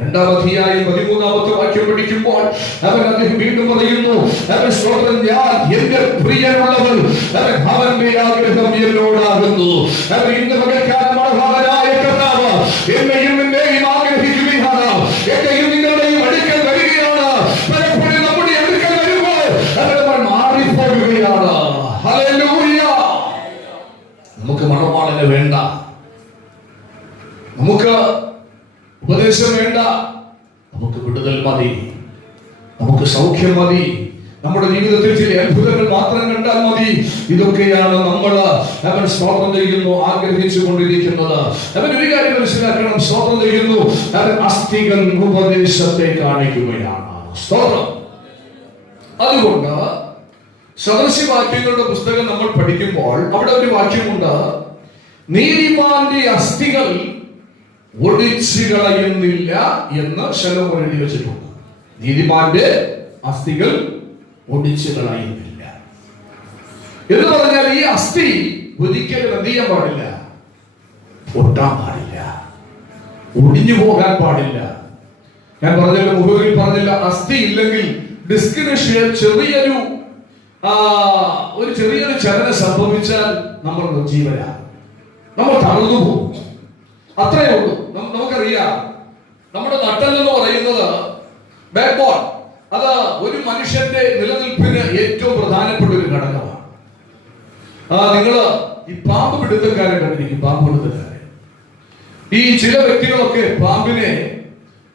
2-ാം അധ്യായം 13-ാമത്തെ വാക്യം പഠിക്കുമ്പോൾ അവൻ അദ്ദേഹം വീണ്ടും പറയുന്നു, അവൻ സ്തോത്രം, ഞാൻ എന്റെ പ്രിയനുള്ളവൻ, അവന്റെ ആഗ്രഹം എന്നോടാകുന്നു. അവൻ ഇന്ന് പകൽക്കാലം മണവാളനായ കർത്താവ് എന്നെയും നിന്നെയും ആഗ്രഹിക്കുകയാണ്. എന്നെയും നിങ്ങളുടെയും അടുക്കൽ വരികയാണ്. പലപ്പോഴും നമ്മുടെ അടുക്കൽ വരുമ്പോൾ നമ്മൾ മാറിപ്പോകുകയാണ്. ഹല്ലേലൂയ. നമുക്ക് മണവാളനെ വേണ്ട, നമുക്ക് ഉപദേശം വേണ്ട, നമുക്ക് വിടുതൽ മതി, നമുക്ക് സൗഖ്യം മതി, നമ്മുടെ ജീവിതത്തിൽ ചില അത്ഭുതങ്ങൾ മാത്രം കണ്ടാൽ മതി. ഇതൊക്കെയാണ് നമ്മൾ അവൻ സ്തോത്രം ചെയ്യുന്നു ആഗ്രഹിച്ചു കൊണ്ടിരിക്കുന്നത്. അവൻ ഒരു കാര്യം മനസ്സിലാക്കണം, സ്തോത്രം ചെയ്യുന്നു അവൻ അസ്ഥികൾ ഉപദേശത്തെ കാണിക്കുകയാണ്. സ്തോത്രം. അതുകൊണ്ട് സദൃശവാക്യങ്ങളുടെ പുസ്തകം നമ്മൾ പഠിക്കുമ്പോൾ അവിടെ ഒരു വാക്യമുണ്ട്, നീതിമാന്റെ അസ്ഥികൾ ഒടിച്ചു കളയുന്നില്ല എന്ന് ശലോമോൻ എഴുതി വെച്ചിട്ടുണ്ട്. നീതിമാന്റെ അസ്ഥികൾ ഒടിച്ചു കളയുന്നില്ല എന്ന് പറഞ്ഞാൽ ഈ അസ്ഥി ഒരിക്കലും എന്ത് ചെയ്യാൻ പാടില്ല? പൊട്ടാൻ പാടില്ല, ഒടിഞ്ഞു പോകാൻ പാടില്ല. ഞാൻ പറഞ്ഞല്ലോ, മുകളിൽ പറഞ്ഞില്ല, അസ്ഥി ഇല്ലെങ്കിൽ ഡിസ്കിന് ചെറിയൊരു ചലനം സംഭവിച്ചാൽ നമ്മൾ നിർജീവനാണ്, നമ്മൾ തളർന്നു പോകും. അത്രയേ ഉള്ളൂ. നമുക്കറിയാം, നമ്മുടെ നട്ടെല്ലെന്ന് പറയുന്നത് ബാക്ക് ബോൺ, അത് ഒരു മനുഷ്യന്റെ നിലനിൽപ്പിന് ഏറ്റവും പ്രധാനപ്പെട്ട ഒരു ഘടകമാണ്. നിങ്ങള് ഈ പാമ്പ് പിടുത്തക്കാരെ കണ്ടിരിക്കും, പാമ്പ് പിടുത്തക്കാരെ. ഈ ചില വ്യക്തികളൊക്കെ പാമ്പിനെ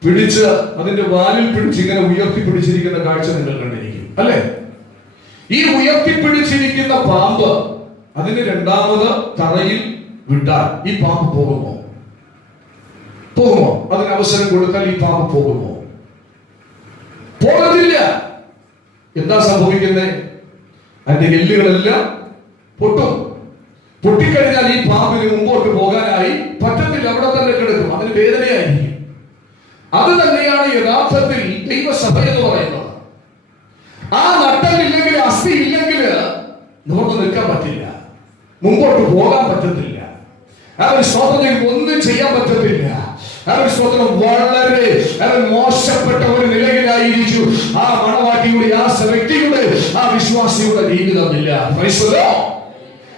പിടിച്ച് അതിന്റെ വാലിൽ പിടിച്ച് ഇങ്ങനെ ഉയർത്തി പിടിച്ചിരിക്കുന്ന കാഴ്ച നിങ്ങൾ കണ്ടിരിക്കും, അല്ലെ? ഈ ഉയർത്തിപ്പിടിച്ചിരിക്കുന്ന പാമ്പ് അതിന് രണ്ടാമത് തറയിൽ വിട്ടാൽ ഈ പാമ്പ് പോകുമോ? അതിന് അവസരം കൊടുത്താൽ ഈ പാമ്പ് പോകുമോ? പോകത്തില്ല. എന്താ സംഭവിക്കുന്നത്? അതിന്റെ എല്ലുകളെല്ലാം പൊട്ടിക്കഴിഞ്ഞാൽ ഈ പാമ്പിന് മുമ്പോട്ട് പോകാനായി പറ്റത്തില്ല, അവിടെ തന്നെ കിടക്കും, അതിന് വേദനയായിരിക്കും. അത് തന്നെയാണ് യഥാർത്ഥത്തിൽ ദൈവസഭ എന്ന് പറയുന്നത്. ആ നട്ടലില്ലെങ്കിൽ, അസ്ഥി ഇല്ലെങ്കിൽ നമുക്ക് നിൽക്കാൻ പറ്റില്ല, മുമ്പോട്ട് പോകാൻ പറ്റത്തില്ല. അവൻ സ്വതന്ത്രം ഒന്നും ചെയ്യാൻ പറ്റത്തില്ല. അവൻ സ്വതന്ത്രം വളരെ മോശപ്പെട്ട ഒരു നിലയിലായിരിക്കും ആ മണവാട്ടിയുടെ, ആ വ്യക്തിയുടെ, ആ വിശ്വാസിയുടെ ജീവിതമില്ല.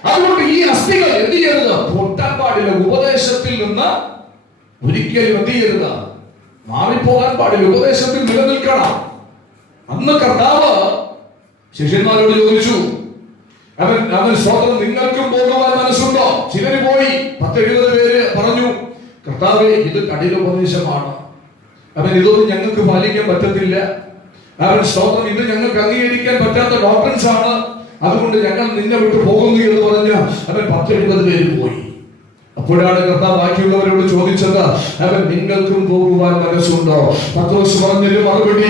അതുകൊണ്ട് ഈ അസ്ഥികൾ എന്ത് ചെയ്യരുത്? പൊട്ടാൻ പാടില്ല. ഉപദേശത്തിൽ നിന്ന് ഒരിക്കലും എന്ത് ചെയ്യരുത്? മാറിപ്പോകാൻ പാടില്ല. ഉപദേശത്തിൽ നിലനിൽക്കണം. അന്ന് കർത്താവ് ശിഷ്യന്മാരോട് ചോദിച്ചു, അവൻ സ്വതന്ത്രം നിങ്ങൾക്കും പോകുവാൻ മനസ്സുണ്ടോ? ചിലര് പോയി. 10-70 പേര് പറഞ്ഞു, കർത്താവേ, ഇത് കഠിനോപദേശമാണ്, ഇതൊന്നും ഞങ്ങൾക്ക് പാലിക്കാൻ പറ്റത്തില്ല. സ്വതന്ത്രം ഇത് ഞങ്ങൾക്ക് അംഗീകരിക്കാൻ പറ്റാത്ത ഡോക്ടൻസ് ആണ്, അതുകൊണ്ട് ഞങ്ങൾ നിന്നെ വിട്ടു പോകുന്നു എന്ന് പറഞ്ഞ 10-70 പേര് പോയി. അപ്പോഴാണ് കർത്താവ് ബാക്കിയുള്ളവരോട് ചോദിച്ചത്, നിങ്ങൾക്കും പോകുവാൻ മനസ്സുണ്ടോ? പത്രോസ് പറഞ്ഞൊരു മറുപടി,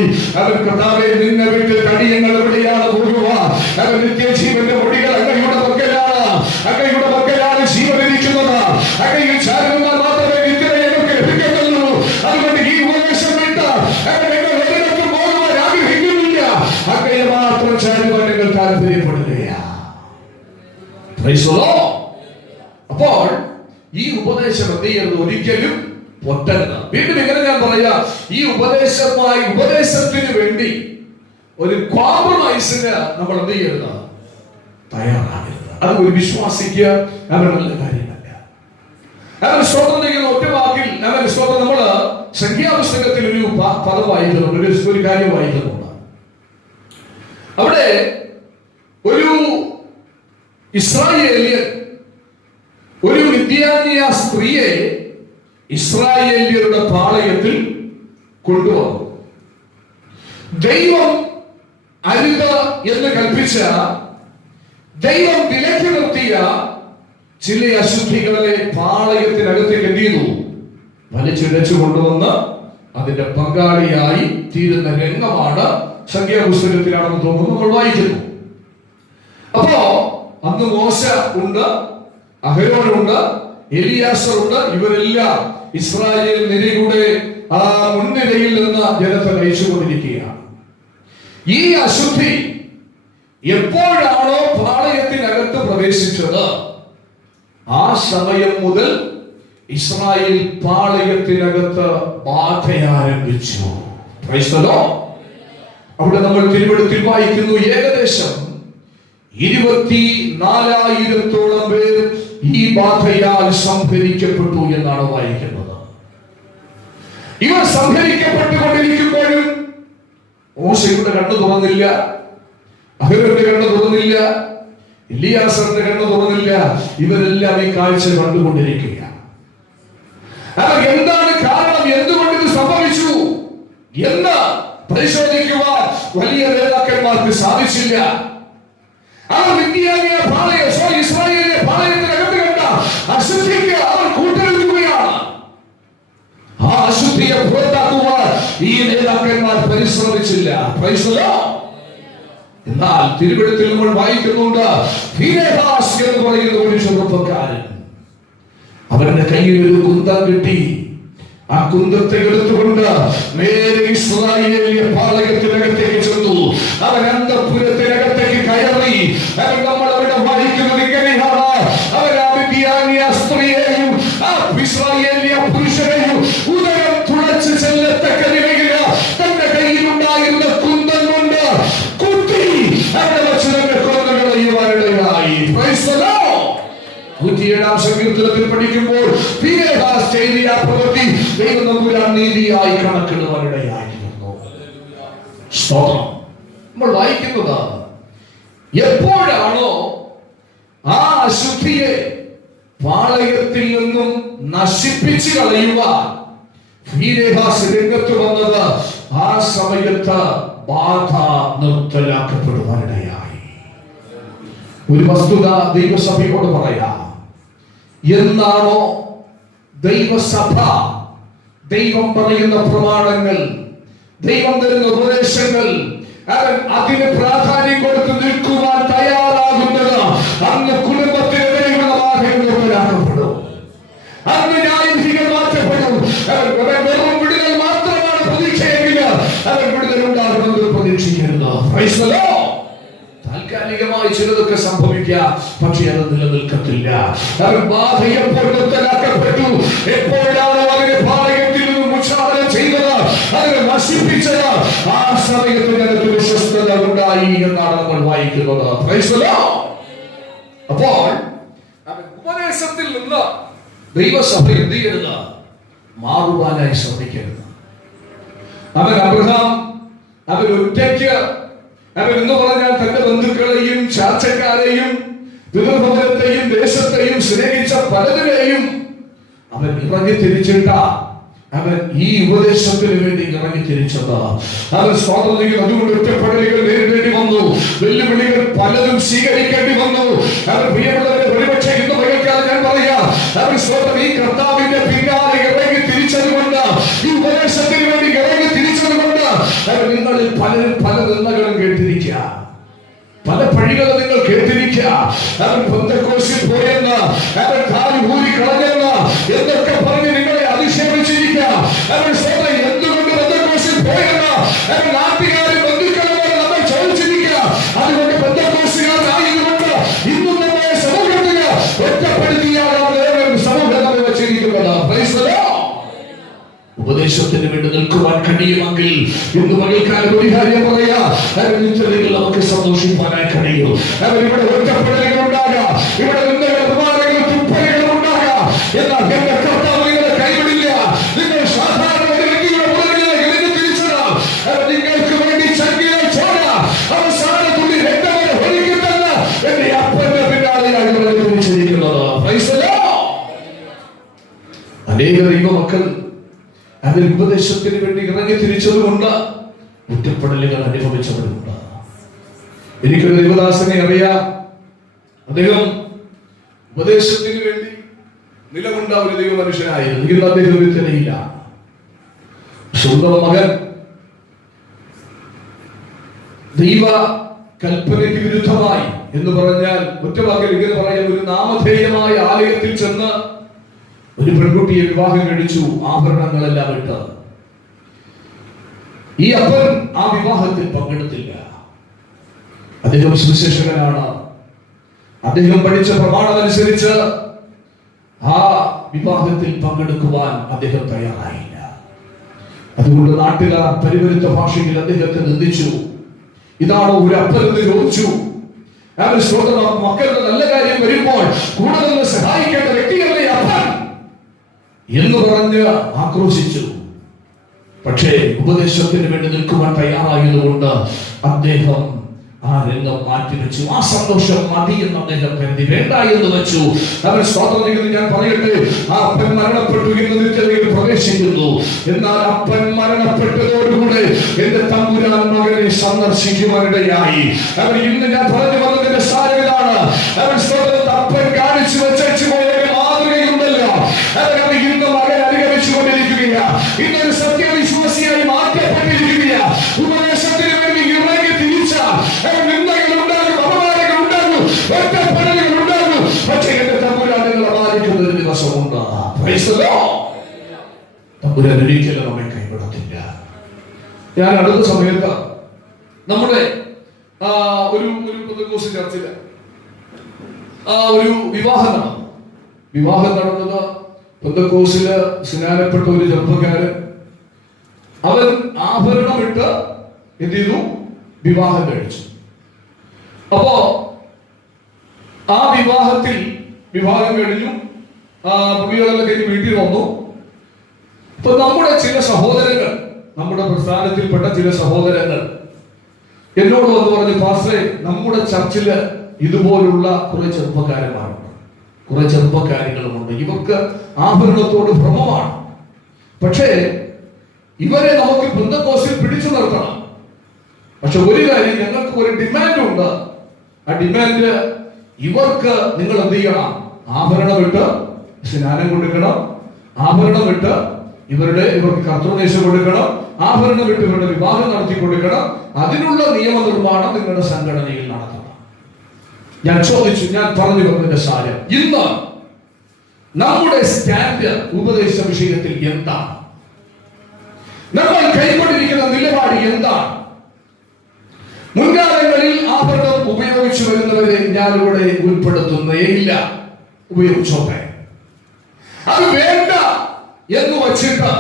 കർത്താവേ, നിന്നെ വിട്ട് കടിയങ്ങൾ എവിടെയാണ് പോകുക? നിത്യജീവന്റെ മുടികൾ അങ്ങയുടെ പക്കലാണ്, അങ്ങയുടെ പക്കലാണ് ജീവനിരിക്കുന്നത്. അങ്ങയിൽ ചാരുന്നാൽ മാത്രമേ നിത്യത ഞങ്ങൾക്ക് ലഭിക്കത്തുള്ളൂ. അതുകൊണ്ട് ഈ ഉപദേശം വിട്ട് നിങ്ങൾ എവിടേക്കും പോകുവാൻ ആഗ്രഹിക്കുന്നില്ല, അങ്ങയെ മാത്രം ചാരുവാൻ നിങ്ങൾ താല്പര്യപ്പെടുകയാണ്. അപ്പോൾ ഈ ഉപദേശം എന്ത് ചെയ്യുന്നത്? ഒരിക്കലും പൊട്ടരുത്. വീണ്ടും ഇങ്ങനെ ഞാൻ പറയാ, ഈ ഉപദേശത്തിന് വേണ്ടി ഒരു കോംപ്രമൈസിന് നമ്മൾ എന്ത് ചെയ്യരുത്? തയ്യാറാകരുത്. അത് ഒരു വിശ്വാസിക്ക് നല്ല കാര്യമല്ല. സ്വതന്ത്രം ഒറ്റ വാക്കിൽ നമ്മള് സംഖ്യാപുസ്തകത്തിൽ ഒരു പദം വായിക്കുന്നുണ്ട്, ഒരു കാര്യം വായിക്കുന്നുണ്ട്. അവിടെ ഒരു ഇസ്രായേലിയൻ, ഒരു മിദ്യാനിയ സ്ത്രീയെ ഇസ്രായേലിയരുടെ പാളയത്തിൽ കൊണ്ടുവന്നു. ദൈവം അരുത് എന്ന് കൽപ്പിച്ച, ദൈവം വിലക്കി നിർത്തിയ ചില അശുദ്ധികളെ പാളയത്തിനകത്തേക്ക് എന്ത് ചെയ്തു? വലിച്ചിഴച്ചു കൊണ്ടുവന്ന് അതിന്റെ പങ്കാളിയായി തീരുന്ന രംഗമാണ് സംഖ്യാപുസ്തകത്തിലാണെന്ന് തോന്നുന്നു നമ്മൾ വായിക്കുന്നു. അപ്പോ അന്ന് മോശ ഉണ്ട്, അഹരോനുണ്ട്, എലിയാസർ ഉണ്ട്. ഇവരെല്ലാം ഇസ്രായേൽ നിരയുടെ ആ മുൻനിരയിൽ നിന്ന് ജനത്തെ നയിച്ചുകൊണ്ടിരിക്കുകയാണ്. ഈ അശുദ്ധി എപ്പോഴാണോ പാളയത്തിനകത്ത് പ്രവേശിച്ചത്, ആ സമയം മുതൽ ഇസ്രായേൽ പാളയത്തിനകത്ത് ബാധ ആരംഭിച്ചു. അവിടെ നമ്മൾ തിരുവെഴുത്തിൽ വായിക്കുന്നു, ഏകദേശം 24,000-ഓളം പേർ ഈ ബാധയാൽ സംഹരിക്കപ്പെട്ടു എന്നാണ് വായിക്കുന്നത്. ഇവർ സംഹരിക്കപ്പെട്ടുകൊണ്ടിരിക്കുമ്പോഴും മോശയുടെ കണ്ണ് തുറന്നില്ല, അഹരോന്റെ കണ്ണ് തുറന്നില്ല, എലിയാസറിന്റെ കണ്ണ് തുറന്നില്ല. ഇവരെല്ലാം ഈ കാഴ്ച കണ്ടുകൊണ്ടിരിക്കുകയാണ്. എന്താണ് കാരണം? എന്തുകൊണ്ട് ഇത് സംഭവിച്ചു എന്ന് പരിശോധിക്കുവാൻ വലിയ നേതാക്കന്മാർക്ക് സാധിച്ചില്ല. ഇസ്രായേലിലെ പാളയത്തിനകത്ത് കണ്ട അശുദ്ധിക്ക് അവർ കൂട്ടുനിൽക്കുകയാണ്. ആ അശുദ്ധിയെ പുറത്താക്കുവാൻ ഈ നേതാക്കന്മാർ പരിശ്രമിച്ചില്ല. എന്നാൽ തിരുവെഴുത്തിൽ നമ്മൾ വായിക്കുന്നുണ്ട്, ഫീനെഹാസ് എന്ന് പറയുന്ന ഒരു ചെറുപ്പക്കാരൻ, അവരുടെ കയ്യിൽ ഒരു കുന്തം കിട്ടി. ആ കുന്തത്തെ എടുത്തുകൊണ്ട് നേരെ ഇസ്രായേലിയ പാളയത്തിനകത്തേക്ക് ചെന്നു. അവൻ അന്തഃപുരത്തിനകത്തേക്ക് കയറി. നമ്മൾ അവിടെ വായിക്കുന്നത് ഇങ്ങനെയാണ്, അവൻ ആ മിദ്യാനിയ സ്ത്രീയെയും ആ ഇസ്രായേലിയ പുരുഷനെയും ഉദരം തുളച്ച് ചെല്ലത്തക്ക നിലയിൽ ചെയ്ത ആ പ്രവൃത്തി ദൈവം തമ്പുരാൻ നീതിയായി കണക്കിടുവാനിടയായിരുന്നു. സ്തോത്രം. നമ്മൾ വായിക്കുന്നത് എപ്പോഴാണോ ആ അശുദ്ധിയെ പാളയത്തിൽ നിന്നും നശിപ്പിച്ചു കളയുവാൻ ഫീനെഹാസ് രംഗത്ത് വന്നത്, ആ സമയത്ത് ബാധ നിർത്തലാക്കപ്പെടുവാനിടയായി. ഒരു വസ്തുത ദൈവസഭയോട് പറയാം. എന്നാണോ ദൈവസഭ ദൈവം പറയുന്ന പ്രമാണങ്ങൾ, ദൈവം തരുന്ന ഉപദേശങ്ങൾ, അതിന് പ്രാധാന്യം കൊടുത്ത് നിൽക്കുവാൻ തയ്യാറാകുന്നത്, അന്ന് കുടുംബത്തിനെതിരെയുള്ള ബാധകൾ നിർത്തലാക്കപ്പെടും. അന്ന് ന്യായവിധികൾ മാറ്റപ്പെടും. വെറും വിടുതൽ മാത്രമാണ് പ്രതീക്ഷയെങ്കിൽ അവൻ വിടുതൽ ഉണ്ടാകുമെന്ന് പ്രതീക്ഷിക്കരുത്. Price the Lord. താൽക്കാലികമായി ചിലതൊക്കെ സംഭവിക്കാം, പക്ഷെ അത് നിലനിൽക്കത്തില്ല. അവൻ ബാധ എപ്പോൾ നിർത്തലാക്കപ്പെട്ടു, എപ്പോഴാണ് അവരുടെ പാളയത്തിൽ നിന്നും ഉച്ചാരണം ചെയ്തത്, അതിനെ നശിപ്പിച്ചത്, ആ സമയത്ത് വിശ്വസ്തത ഉണ്ടായി എന്നാണ് നമ്മൾ വായിക്കുന്നത്. Price the Lord. അപ്പോൾ ഉപദേശത്തിൽ നിന്ന് ദൈവസഭ എന്ത് ചെയ്യരുത്? മാറുവാനായി ശ്രമിക്കരുത്. അവൻ അബ്രഹാം, അവൻ ഒറ്റയ്ക്ക്, അവൻ എന്ന് പറഞ്ഞാൽ തന്റെ ബന്ധുക്കളെയും ചാർച്ചക്കാരെയും പിതൃഭവനത്തെയും ദേശത്തെയും സ്നേഹിച്ച പലതിനെയും അവൻ ഇറങ്ങി തിരിച്ചിട്ട അവൻ ഈ ഉപദേശത്തിന് വേണ്ടി ഇറങ്ങി തിരിച്ചത്. അവൻ സ്വാതന്ത്ര്യം, അതുകൊണ്ട് ഒറ്റപ്പെടലുകൾ നേരിടേണ്ടി വന്നു, വെല്ലുവിളികൾ പലതും സ്വീകരിക്കേണ്ടി വന്നു. അവൻ പ്രിയമുള്ളവരെ, ഒരുപക്ഷെ ഇന്ന് പകൽക്കാലം ഞാൻ പറയാം, അവൻ സ്വന്തം ഈ കർത്താവിന്റെ പിന്നാലെ ഇറങ്ങി തിരിച്ചതുകൊണ്ട്, ഈ ഉപദേശത്തിന് വേണ്ടി ഇറങ്ങി തിരിച്ചതുകൊണ്ട് അവൻ നിങ്ങളിൽ പലരും പല നിന്ദകളും കേട്ടിരിക്കുക, പല പഴികളും നിങ്ങൾ കേട്ടിരിക്കുക. അവൻ പെന്തക്കോസ്തിൽ പോയെന്ന്, അവൻ കാല് ഊരി കളഞ്ഞെന്ന് എന്നൊക്കെ പറഞ്ഞ് നിങ്ങളെ അധിക്ഷേപിച്ചിരിക്കുക. അവൻ സ്വന്തം എന്തുകൊണ്ട് പെന്തക്കോസ്തിൽ പോയെന്ന് അവൻ നാട്ടുകാരും ബന്ധുക്കളും നമ്മൾ ചോദിച്ചിരിക്കുക. അതുകൊണ്ട് പെന്തക്കോസ്തുകാരായതുകൊണ്ട് ഇന്നും നമ്മെ സമൂഹത്തിൽ ഒറ്റപ്പെടുത്തിയാണ് സമൂഹം നമ്മെ വെച്ചിരിക്കുന്നത്. Price the Lord. ഉപദേശത്തിന് വേണ്ടി നിൽക്കുവാൻ കഴിയുമെങ്കിൽ ഇന്ന് പകൽക്കാലം ഒരു കാര്യം പറയാ, നിത്യതയിൽ നമുക്ക് സന്തോഷിപ്പാനായി കഴിയും. ഇവിടെ ഒറ്റപ്പെടലുകൾ ഉണ്ടാകാം, ഇവിടെ നിന്ദകൾ, അപമാനങ്ങൾ, തുപ്പലുകൾ ഉണ്ടാകാം. എന്നാൽ എന്റെ കർത്താവ് നിങ്ങളെ കൈവിടില്ല. നിങ്ങൾ സാധാരണ ഒരു വ്യക്തിയുടെ മുതലിലേക്ക് നിന്ന് തിരിച്ചതാ. നിങ്ങൾക്ക് വേണ്ടി ചങ്കിയാൽ ചോര അവസാനത്തുള്ളി രക്തവരെ ഒഴുകിത്തന്ന എന്റെ അപ്പന്റെ പിന്നാലെയാണ് ഇവിടെ തിരിച്ചിരിക്കുന്നത്. Price the Lord. അനേക ദൈവമക്കൾ അതിൽ ഉപദേശത്തിന് വേണ്ടി ഇറങ്ങി തിരിച്ചതുകൊണ്ട് ഒറ്റപ്പെടലുകൾ അനുഭവിച്ചവരുണ്ട്. എനിക്കൊരു ദൈവദാസനെ അറിയാം. അദ്ദേഹം ഉപദേശത്തിന് വേണ്ടി നിലകൊണ്ട ഒരു ദൈവ മനുഷ്യനായിരുന്നു. ഇന്ന് അദ്ദേഹം ഒരു തിരയില്ല. സ്വന്തം മകൻ ദൈവ കൽപ്പനയ്ക്ക് വിരുദ്ധമായി എന്ന് പറഞ്ഞാൽ ഒറ്റവാക്കിൽ ഇങ്ങനെ പറയാൻ, ഒരു നാമധേയമായ ആലയത്തിൽ ചെന്ന് ഒരു പെൺകുട്ടിയെ വിവാഹം കഴിച്ചു, ആഭരണങ്ങളെല്ലാം ഇട്ട്. ഈ അപ്പൻ ആ വിവാഹത്തിൽ പങ്കെടുത്തില്ല. അദ്ദേഹം സുവിശേഷകനാണ്. അദ്ദേഹം പഠിച്ച പ്രമാണമനുസരിച്ച് ആ വിവാഹത്തിൽ പങ്കെടുക്കുവാൻ അദ്ദേഹം തയ്യാറായില്ല. അതുകൊണ്ട് നാട്ടുകാർ പരിവരുത്ത ഭാഷയിൽ അദ്ദേഹത്തെ നിന്ദിച്ചു. ഇതാണോ ഒരു അപ്പൻ എന്ന് ചോദിച്ചു. മക്കളുടെ നല്ല കാര്യം വരുമ്പോൾ കൂടെ നിന്ന് സഹായിക്കേണ്ട വ്യക്തിയല്ലേ അപ്പൻ എന്ന് പറഞ്ഞ് ആക്രോശിച്ചു. പക്ഷേ ഉപദേശത്തിന് വേണ്ടി നിൽക്കുവാൻ തയ്യാറായതുകൊണ്ട് അദ്ദേഹം ആ രംഗം മാറ്റിവെച്ചു. ആ സന്തോഷം മതി എന്ന് അദ്ദേഹം കരുതി, വേണ്ട എന്ന് വെച്ചു. അവൻ സ്വാതന്ത്ര്യം, ഞാൻ പറയട്ടെ, ആ അപ്പൻ മരണപ്പെട്ടു എന്ന് നിത്യതയിൽ പ്രവേശിക്കുന്നു. എന്നാൽ അപ്പൻ മരണപ്പെട്ടതോടുകൂടെ എന്റെ തമ്പുരാൻ മകനെ സന്ദർശിക്കുവാനിടയായി. അവൻ ഇന്ന് ഞാൻ പറഞ്ഞു വന്നതിന്റെ സാരം ഇതാണ്. അവൻ സ്വന്തം അപ്പൻ കാണിച്ചു വെച്ചു പോയ മാതൃകയുണ്ടല്ലോ, അവൻ ഇന്ന് മകൻ അനുഗമിച്ചുകൊണ്ടിരിക്കുകയാണ്. ഇന്നൊരു സത്യവിശ്വാസിയായി മാറ്റപ്പെട്ടിരിക്കുകയാണ്. ഉപദേശത്തിന് വേണ്ടി ഇറങ്ങി തിരിച്ച നിന്ദകൾ ഉണ്ടാകും, അപമാനങ്ങൾ ഉണ്ടാകും, ഒറ്റപ്പെടലുകൾ ഉണ്ടാകും. പക്ഷേ എന്റെ തമ്പുരാൻ നിങ്ങളെ ബാധിക്കുന്ന ഒരു ദിവസമുണ്ട്. തമ്പുരാൻ ഒരിക്കലും നമ്മെ കൈവിടത്തില്ല. ഞാൻ അടുത്ത സമയത്ത് നമ്മുടെ ഒരു പെന്തക്കോസ്ത് ചർച്ചില് ഒരു വിവാഹം നടന്നത് പെന്തക്കോസ്തില് സ്നാനപ്പെട്ട ഒരു ചെറുപ്പക്കാരൻ, അവൻ ആഭരണമിട്ട് എന്ത് ചെയ്തു? വിവാഹം കഴിച്ചു. അപ്പോ ആ വിവാഹം കഴിഞ്ഞു. പുള്ളികളെല്ലാം കഴിഞ്ഞ് വീട്ടിൽ വന്നു. ഇപ്പൊ നമ്മുടെ ചില സഹോദരങ്ങൾ, നമ്മുടെ പ്രസ്ഥാനത്തിൽപ്പെട്ട ചില സഹോദരങ്ങൾ എന്നോട് വന്ന് പറഞ്ഞു, പാസ്റ്ററെ, നമ്മുടെ ചർച്ചില് ഇതുപോലുള്ള കുറെ ചെറുപ്പക്കാരന്മാരുണ്ട്, കുറെ ചെറുപ്പക്കാരികളുമുണ്ട്, ഇവർക്ക് ആഭരണത്തോട് ഭ്രമമാണ്. പക്ഷേ ഇവരെ നമുക്ക് പെന്തക്കോസ്തിൽ പിടിച്ചു നിർത്തണം. പക്ഷെ ഒരു കാര്യം, ഞങ്ങൾക്ക് ഒരു ഡിമാൻഡ് ഉണ്ട്. ആ ഡിമാൻഡ്, ഇവർക്ക് നിങ്ങൾ എന്ത് ചെയ്യണം? ആഭരണം ഇട്ട് സ്നാനം കൊടുക്കണം, ആഭരണം ഇട്ട് ഇവർക്ക് കർത്തൃദേശം കൊടുക്കണം, ആഭരണം ഇട്ട് ഇവരുടെ വിവാഹം നടത്തി കൊടുക്കണം. അതിനുള്ള നിയമനിർമ്മാണം നിങ്ങളുടെ സംഘടനയിൽ നടത്തണം. ഞാൻ ചോദിച്ചു, ഞാൻ പറഞ്ഞു പറഞ്ഞതിന്റെ സാരം, ഇന്ന് നമ്മുടെ സ്റ്റാൻഡ് ഉപദേശ വിഷയത്തിൽ എന്താണ്? നമ്മൾ കൈക്കൊണ്ടിരിക്കുന്ന നിലപാട് എന്താണ്? മുൻകാലങ്ങളിൽ ആഭരണം ഉപയോഗിച്ചു വരുന്നവരെ ഞാനിവിടെ ഉൾപ്പെടുത്തുന്നേയില്ല. ഉപയോഗിച്ചോട്ടെ, അത് വേണ്ട എന്ന് വച്ചിട്ട്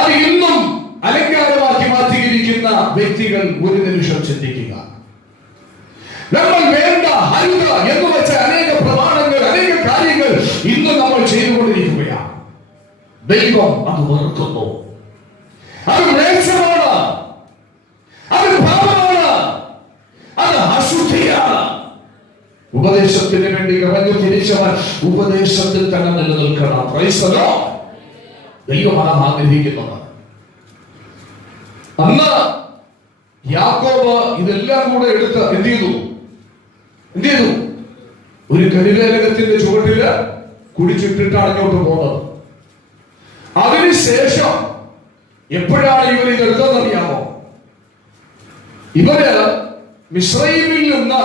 അത് ഇന്നും അലങ്കാരമാക്കി മാറ്റിയിരിക്കുന്ന വ്യക്തികൾ ഒരു നിമിഷം ചിന്തിക്കുക. നമ്മൾ വേണ്ട, ഹരിത എന്ന് വെച്ച അനേക പ്രമാണങ്ങൾ, അനേക കാര്യങ്ങൾ ഇന്ന് നമ്മൾ ചെയ്തുകൊണ്ടിരിക്കുകയാണ്. ദൈവം അത് വെറുക്കുന്നു. അത് മ്ലേച്ഛമാണ്, അത് പാപമാണ്, അത് അശുദ്ധിയാണ്. ഉപദേശത്തിന് വേണ്ടി ഇറങ്ങി തിരിച്ചവൻ ഉപദേശത്തിൽ തന്നെ നിലനിൽക്കണം. Price the Lord. ദൈവമാണ് ആഗ്രഹിക്കുന്നത്. അന്ന് യാക്കോബ് ഇതെല്ലാം കൂടെ എടുത്ത് എന്ത് ചെയ്തു? ഒരു കരിവേലകത്തിന്റെ ചുവട്ടില് കുടിച്ചിട്ടിട്ടാണ് ഇങ്ങോട്ട് പോകുന്നത്. അതിനുശേഷം എപ്പോഴാണ് ഇവർ ഇതെടുത്തതെന്നറിയാമോ? ഇവര് മിസ്രയീമിൽ നിന്ന്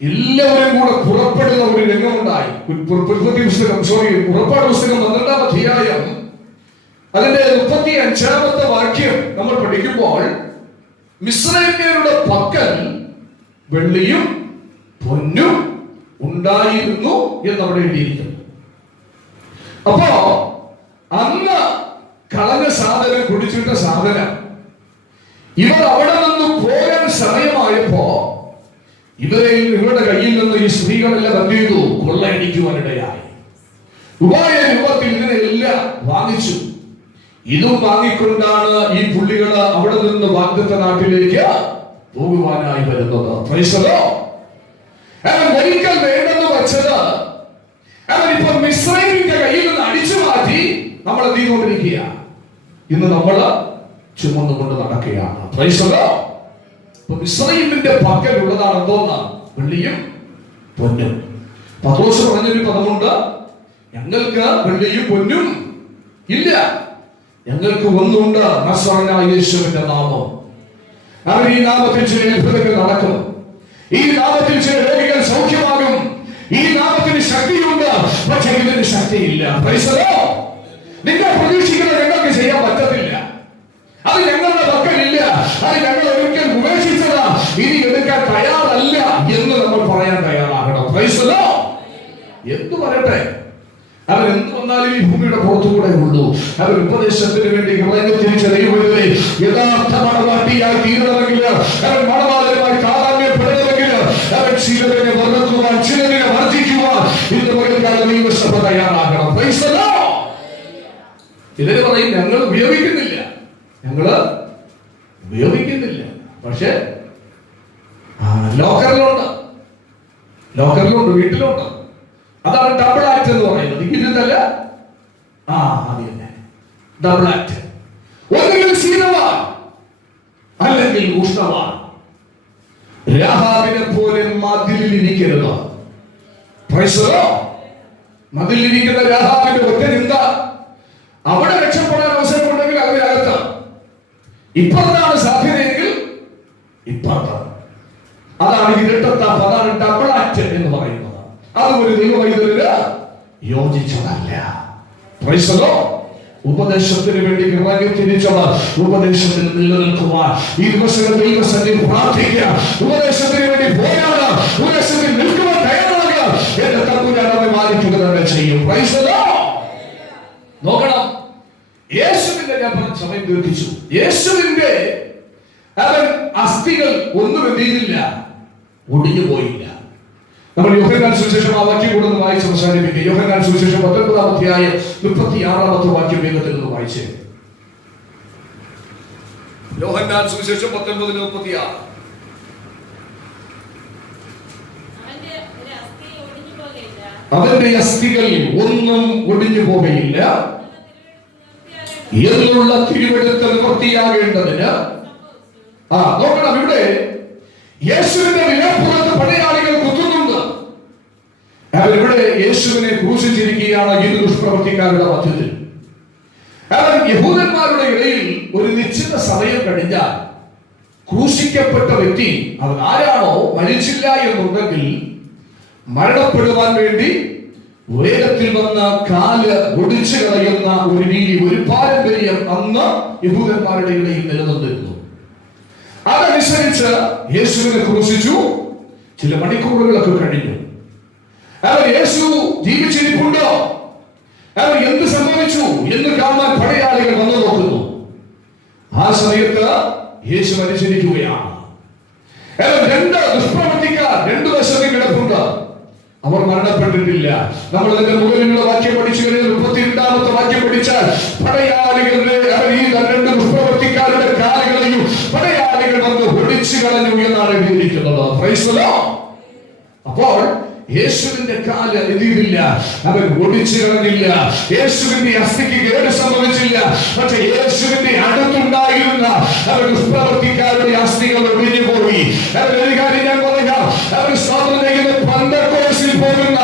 എല്ലാവരും കൂടെ പുറപ്പെടുന്ന ഒരു രംഗമുണ്ടായി. പുറപ്പാട് പുസ്തകം 12-ാം അധ്യായം അതിന്റെ 35-ാമത്തെ വാക്യം നമ്മൾ പഠിക്കുമ്പോൾ, മിസ്രയീമ്യരുടെ പക്കൽ വെള്ളിയും പൊന്നും ഉണ്ടായിരുന്നു എന്ന് അവിടെ എഴുതിയിരിക്കുന്നു. അപ്പോ അന്ന് കളഞ്ഞ സാധനം, കുടിച്ചിട്ട സാധനം, ഇവർ അവിടെ നിന്ന് പോകാൻ സമയമായപ്പോ ഇവരുടെ കയ്യിൽ നിന്ന് ഈ സ്ത്രീകളെല്ലാം എന്ത് ചെയ്തു? കൊള്ളയടിക്കുവാനിടയായി. ഉപായ രൂപത്തിൽ ഇതിനെല്ലാം വാങ്ങിച്ചു. ഇതും വാങ്ങിക്കൊണ്ടാണ് ഈ പുള്ളികള് അവിടെ നിന്ന് വാഗ്ദത്ത നാട്ടിലേക്ക് പോകുവാനായി വരുന്നത്. Price the Lord. അവൻ ഒരിക്കൽ വേണ്ടെന്ന് വെച്ചത് അവനിപ്പോ മിസ്രയീമിന്റെ കയ്യിൽ നിന്ന് അടിച്ചു മാറ്റി നമ്മൾ എന്ത് ചെയ്തുകൊണ്ടിരിക്കുക? ഇന്ന് നമ്മള് ചുമന്നുകൊണ്ട് നടക്കുകയാണ്. Praise the Lord. മിസ്രയീമിന്റെ പക്കലുള്ളതാണ് എന്തോന്ന്? വെള്ളിയും പൊന്നും. പത്രോസ് പറഞ്ഞൊരു പദമുണ്ട്, ഞങ്ങൾക്ക് വെള്ളിയും പൊന്നും ഇല്ല, ഞങ്ങൾക്ക് ഒന്നുണ്ട്, നസ്രായനായ യേശുവിന്റെ നാമം. അവർ ഈ നാമത്തിൽ ചില അത്ഭുതങ്ങൾ നടക്കും, ഈ നാമത്തിൽ ചില രോഗികൾ സൗഖ്യമാകും, ഈ നാമത്തിന് ശക്തിയുണ്ട്, പക്ഷേ ഇതിന് ശക്തിയില്ല. Praise the Lord. നിങ്ങൾ പ്രതീക്ഷിക്കുന്നത് ഞങ്ങൾക്ക് ചെയ്യാൻ പറ്റത്തില്ല, അത് ഞങ്ങളുടെ പക്കലില്ല, അത് ഞങ്ങൾ ഒരിക്കൽ ഉപേക്ഷിച്ചതാ, ഇനി എടുക്കാൻ തയ്യാറല്ല എന്ന് നമ്മൾ പറയാൻ തയ്യാറാകണം. Price the Lord. എന്തു പറയട്ടെ, അവൻ എന്ത് വന്നാലും ഈ ഭൂമിയുടെ പുറത്തുകൂടെ ഉള്ളൂ. അവർ ഉപദേശത്തിന് വേണ്ടി ഇറങ്ങി തിരിച്ച ദൈവത്തെ യഥാർത്ഥ മണവാട്ടിയായി തീരണമെങ്കിൽ, അവൻ മണവാളനുമായി താതാമ്യപ്പെടണമെങ്കിൽ, അവൻ ചിലതിനെ വെറുക്കുവാൻ, ചിലതിനെ വർദ്ധിക്കുവാൻ ഇന്ന് പകൽക്കാലം ദൈവസഭ തയ്യാറാകണം. Price the Lord. ഇതിന് പറയും ഞങ്ങൾ ഉപയോഗിക്കുന്നില്ല, ഞങ്ങള് ഉപയോഗിക്കുന്നില്ല, പക്ഷെ ലോക്കറിലുണ്ട്, വീട്ടിലുണ്ട്. അതാണ് ഡബിൾ ആക്ട് എന്ന് പറയുന്നത്. ഇരുന്നല്ല, അത് തന്നെ ഡബിൾ ആക്ട്. ഒന്നുകിൽ ശീലവാൻ, അല്ലെങ്കിൽ ഉഷ്ണവാൻ. രാഹാബിനെ പോലെ മതിലിരിക്കരുത്. മതിലിരിക്കുന്ന രാഹാബിന്റെ ഒറ്റ ചിന്ത, അവിടെ രക്ഷപ്പെടാൻ അവസരമുണ്ടെങ്കിൽ അതിനകത്ത്, ഇപ്പുറത്താണ് സാധ്യതയെങ്കിൽ ഇപ്പുറത്ത്. അതാണ് ഇരട്ടത്താപ്പ്, അതാണ് ഡബിൾ ആക്ട് എന്ന് പറയുന്നത്. അത് ഒരു ദൈവവൈദ്യന് യോജിച്ചതല്ല. Praise the Lord. ഉപദേശത്തിന് വേണ്ടി ഇറങ്ങി തിരിച്ചവർ ഉപദേശത്തിൽ നിലനിൽക്കുവാൻ ഈ ദിവസങ്ങൾ ദൈവസന്നിധിയിൽ പ്രാർത്ഥിക്കുക. ഉപദേശത്തിന് വേണ്ടി പോരാടുക, ഉപദേശത്തിൽ നിൽക്കുവാൻ തയ്യാറാകുക. എന്റെ തമ്പുരാനെ മാനിക്കുക തന്നെ ചെയ്യും. Price the Lord. നോക്കണം, യേശുവിന്റെ, ഞാൻ പറഞ്ഞ സമയം ദീർഘിച്ചു, യേശുവിന്റെ അവൻ അസ്ഥികൾ ഒന്നും എന്ത് ചെയ്തില്ല, ഒടിഞ്ഞു പോയില്ല. നമ്മൾ യോഹന്നാൻ സുവിശേഷം ആ വാക്യം കൂടെ ഒന്ന് വായിച്ച് അവസാനിപ്പിക്കുക. യോഹന്നാൻ സുവിശേഷം 19-ാം അധ്യായം 36-ാമത്തെ വാക്യം വേഗത്തിൽ നിന്ന് വായിച്ചേ. യോഹന്നാൻ സുവിശേഷം 19:36. അവന്റെ അസ്ഥികൾ ഒന്നും ഒടിഞ്ഞു പോകയില്ല എന്നുള്ള തിരുവെഴുത്ത് നിവൃത്തിയാകേണ്ടതിന്. നോക്കണം, ഇവിടെ യേശുവിന്റെ വിലാപ്പുറത്ത് പടയാളികൾ കുത്തുന്നുണ്ട്. അവരിവിടെ യേശുവിനെ ക്രൂശിച്ചിരിക്കുകയാണ് ഈ ദുഷ്പ്രവർത്തിക്കാരുടെ മധ്യത്തിൽ. അവർ യഹൂദന്മാരുടെ ഇടയിൽ ഒരു നിശ്ചിത സമയം കഴിഞ്ഞാൽ ക്രൂശിക്കപ്പെട്ട വ്യക്തി അവൻ ആരാണോ മരിച്ചില്ല എന്നുണ്ടെങ്കിൽ മരണപ്പെടുവാൻ വേണ്ടി വേഗത്തിൽ വന്ന കാല് ഒടിച്ചു കളയുന്ന ഒരു രീതി, ഒരു പാരമ്പര്യം അന്ന് യഹൂദന്മാരുടെ ഇടയിൽ നിലനിന്നിരുന്നു. അതനുസരിച്ച് യേശുവിനെ ക്രൂശിച്ചു. ചില മണിക്കൂറുകളൊക്കെ കഴിഞ്ഞു. അവർ യേശു ജീവിച്ചിരിപ്പുണ്ടോ, അവർ എന്ത് സംഭവിച്ചു എന്ന് കാണാൻ പടയാളികൾ വന്നു നോക്കുന്നു. ആ സമയത്ത് യേശു മരിച്ചിരിക്കുകയാണ്. രണ്ട് ദുഷ്പ്രവർത്തിക്കാർ രണ്ടു വശത്ത് കിടപ്പുണ്ട്. അവർ മരണപ്പെട്ടിട്ടില്ല. നമ്മൾ അതിന്റെ മുകളിലുള്ള വാക്യം പഠിച്ചു കഴിഞ്ഞാൽ 32-ാമത്തെ വാക്യം പഠിച്ചാൽ പടയാളികളുടെ അവർ ഈ രണ്ട് ദുഷ്പ്രവർത്തിക്കാരുടെ കാലുകളെയും പടയാളികൾ വന്ന് ഒടിച്ചു കളഞ്ഞു എന്നാണ് എഴുതിയിരിക്കുന്നത്. Price the Lord. അപ്പോൾ യേശുവിന്റെ കാല് എതിരില്ല, അവൻ ഒടിച്ചു കളഞ്ഞില്ല. യേശുവിന്റെ അസ്ഥിക്ക് കേട് സംഭവിച്ചില്ല. പക്ഷെ യേശുവിന്റെ അടുത്തുണ്ടായിരുന്ന അവർ ദുഷ്പ്രവർത്തിക്കാരുടെ അസ്ഥികൾ ഒടിഞ്ഞു പോയി. ഒരു കാര്യം ഞാൻ പറയാം, അവർ സ്വാതന്ത്ര്യം പെന്തക്കോസ്തിൽ പോകുന്ന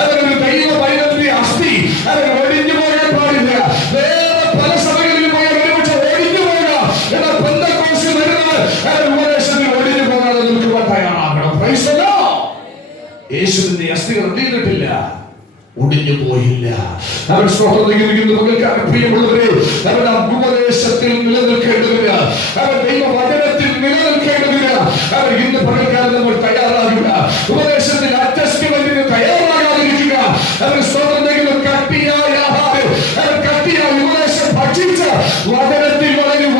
അവരൊരു ദൈവ പൈതലിന്റെ അസ്ഥി അവർ ഒടിഞ്ഞു പോകാൻ പാടില്ല. വേറെ പല സഭകളിൽ പോയി ഒരുമിച്ച് ഒടിഞ്ഞു പോകുക. എന്നാൽ പെന്തക്കോസ്തിൽ വരുന്നത് അവർ ഉപദേശത്തിൽ ഒടിഞ്ഞു പോകാതെ നിൽക്കുവാൻ തയ്യാറാകണം. Price the Lord. യേശുവിന്റെ അസ്ഥികൾ ഒടിഞ്ഞിട്ടില്ല, ഒടിഞ്ഞു പോയില്ല. അവർ പ്രിയമുള്ളവരെ, അവരുടെ ഉപദേശത്തിൽ നിലനിൽക്കേണ്ടതിന്, അവർ ദൈവവചനത്തിൽ നിലനിൽക്കേണ്ടതിന് അവർ ഇന്ന് പകൽക്കാലം നമ്മൾ തയ്യാറാകുക. ഉപദേശത്തിൽ അഡ്ജസ്റ്റ്മെന്റിന് തയ്യാറാകാതിരിക്കുക. അവർ സ്വതന്ത്രം കട്ടിയായ ആഹാരം, അവർ കട്ടിയായ ഉപദേശം ഭക്ഷിച്ച് വചനത്തിൽ വളരുക,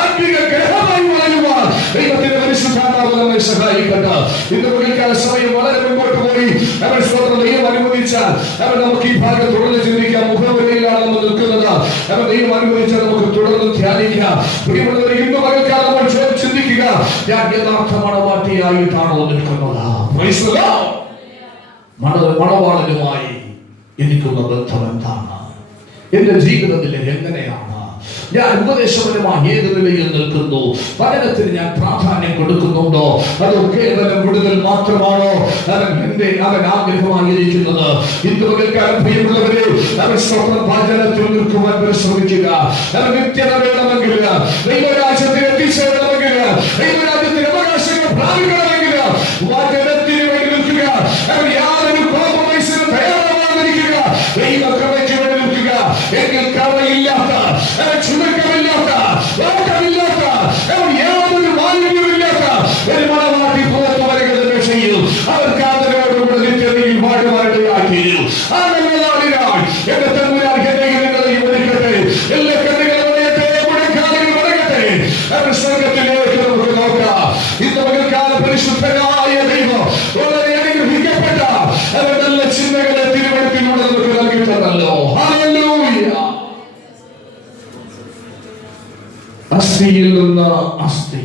ആത്മീക ഗ്രഹമായി വളരുക. ദൈവത്തിന്റെ പരിശുദ്ധാത്മാവ് നമ്മെ സഹായിക്കട്ടെ. ഇന്ന് പകൽക്കാല സമയം വളരെ മുമ്പോട്ട് പോയി. അവർ സ്വതന്ത്രം ദൈവം അനുവദിച്ചാൽ അവർ നമുക്ക് ഈ ഭാഗം തുടർന്ന് ചിന്തിക്കാം. മുഖവരയിലാണ് നമ്മൾ നിൽക്കുന്നത്. അവർ ദൈവം അനുവദിച്ചാൽ നമുക്ക് തുടർന്ന് ധ്യാനിക്കാം. പ്രിയമുള്ളവരെ, ഇന്ന് പകൽക്കാലം നമ്മൾ ചിന്തിക്കുക, ഞാൻ യഥാർത്ഥ മണവാട്ടിയായിട്ടാണോ നിൽക്കുന്നത്? Price the Lord. മണവാളനുമായി എനിക്കുള്ള ബന്ധം എന്താണ്? എന്റെ ജീവിതത്തിൽ എങ്ങനെയാണ്? ഞാൻ ഉപദേശപരമായി ഏത് നിലയിൽ നിൽക്കുന്നു? പഠനത്തിന് ഞാൻ പ്രാധാന്യം കൊടുക്കുന്നുണ്ടോ? അതോ കേവലം വിടുതൽ മാത്രമാണോ അവൻ ആഗ്രഹമായിരിക്കുന്നത്? ഇന്ന് പകൽക്കാലം പ്രിയമുള്ളവരെ, അവൻ സ്വന്തം വചനത്തിൽ നിൽക്കുവാൻ പരിശ്രമിക്കുക. അവൻ നിത്യത വേണമെങ്കിൽ, ദൈവരാജ്യത്തിൽ എത്തിച്ചേരണമെങ്കിൽ, ദൈവരാജ്യത്തിന്റെ അവകാശങ്ങൾ പ്രാപിക്കണമെങ്കിൽ വചനത്തിന് വേണ്ടി നിൽക്കുക. അവൻ യാതൊരു കോംപ്രമൈസിന് തയ്യാറാവാതിരിക്കുക. ദൈവകൃപയ്ക്ക് വേണ്ടി നിൽക്കുക. എങ്കിൽ കറയില്ലാത്ത, ചുമക്കമില്ലാത്ത, വാക്കമില്ലാത്ത, യാതൊരു മാലിന്യമില്ലാത്ത ഒരു മണവാട്ടി പുറത്തു വരിക തന്നെ ചെയ്യും. അവർക്ക് ആദരവോടുകൂടെ നിത്യതയിൽ വാഴുവാനിടയാക്കിയിരുന്നു. ആ നല്ല നാളിനാൾ എന്റെ തമ്പുരാൻ എന്നെയും നിങ്ങളെയും ഒരുക്കട്ടെ. എല്ലാ കണ്ണുകളും അടയട്ടെ, മുഴക്കാലുകൾ അടയട്ടെ. അവർ സ്വർഗത്തിലേക്ക് നമുക്ക് നോക്കാം. ഇന്ന് പകൽക്കാല പരിശുദ്ധനായ ദൈവം വളരെ അനുഗ്രഹിക്കപ്പെട്ട അവർ നല്ല ചിന്തകളെ തിരുവഴുത്തിലൂടെ നമുക്ക് നൽകിയിട്ടുണ്ടല്ലോ. ഹല്ലേലൂയ. അസ്ഥിയിൽ നിന്ന് അസ്ഥി.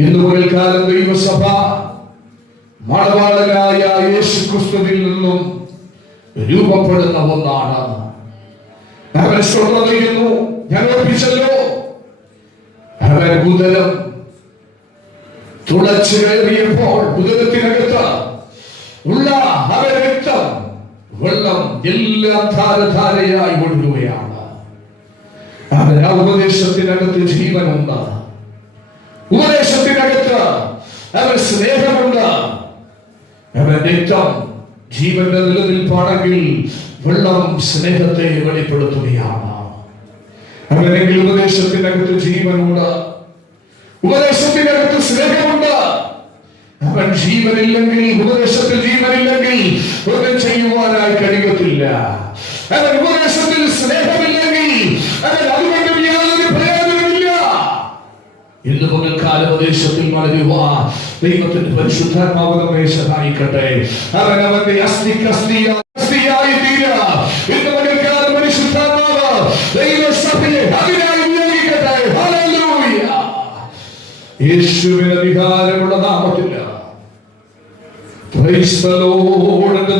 ഇന്ന് പകൽക്കാലം ദൈവസഭ മണവാളനായ യേശുക്രിസ്തുവിൽ നിന്നും രൂപപ്പെടുന്ന ഒന്നാണ്. അവൻ സ്വർണ്ണം ചെയ്യുന്നു. ഞാൻ ഓർപ്പിച്ചല്ലോ, അവൻ ഉദരം തുളച്ചു കയറിയപ്പോൾ ഉദരത്തിനകത്ത് ഉള്ള അവൻ രക്തം, വെള്ളം എല്ലാം ധാരധാരയായി ഒഴുകുകയാണ്. അവൻ ആ ഉപദേശത്തിനകത്ത് ജീവനുണ്ട്. ഉപദേശത്തിനകത്ത് അവൻ സ്നേഹമുണ്ട്. അവൻ രക്തം ജീവന്റെ നിലനിൽപ്പാണെങ്കിൽ വെള്ളം സ്നേഹത്തെ വെളിപ്പെടുത്തുകയാണ്. അവനെങ്കിൽ ഉപദേശത്തിനകത്ത് ജീവനുണ്ട്, ഉപദേശത്തിനകത്ത് സ്നേഹമുണ്ട്. അവൻ ജീവനില്ലെങ്കിൽ, ഉപദേശത്തിൽ ജീവനില്ലെങ്കിൽ ഒന്നും ചെയ്യുവാനായി കഴിയത്തില്ല. അവൻ ഉപദേശത്തിൽ സ്നേഹമില്ലെങ്കിൽ അവൻ അതുകൊണ്ട് യാതൊരു പ്രയോജനമില്ല. ഇന്ന് പകൽക്കാല ഉപദേശത്തിൽ വളരുക, ദൈവത്തിന്റെ പരിശുദ്ധാത്മാവ് നമ്മെ സഹായിക്കട്ടെ. അവനവന്റെ അസ്ഥിയായി തീരാ. ഇന്ന് പകൽക്കാലം പരിശുദ്ധാത്മാവ് ദൈവസഭയെ അതിനായി ഉപയോഗിക്കട്ടെ. ഹല്ലേലൂയ. യേശുവിന് അധികാരമുള്ള നാമത്തില്ല. Price the Lord.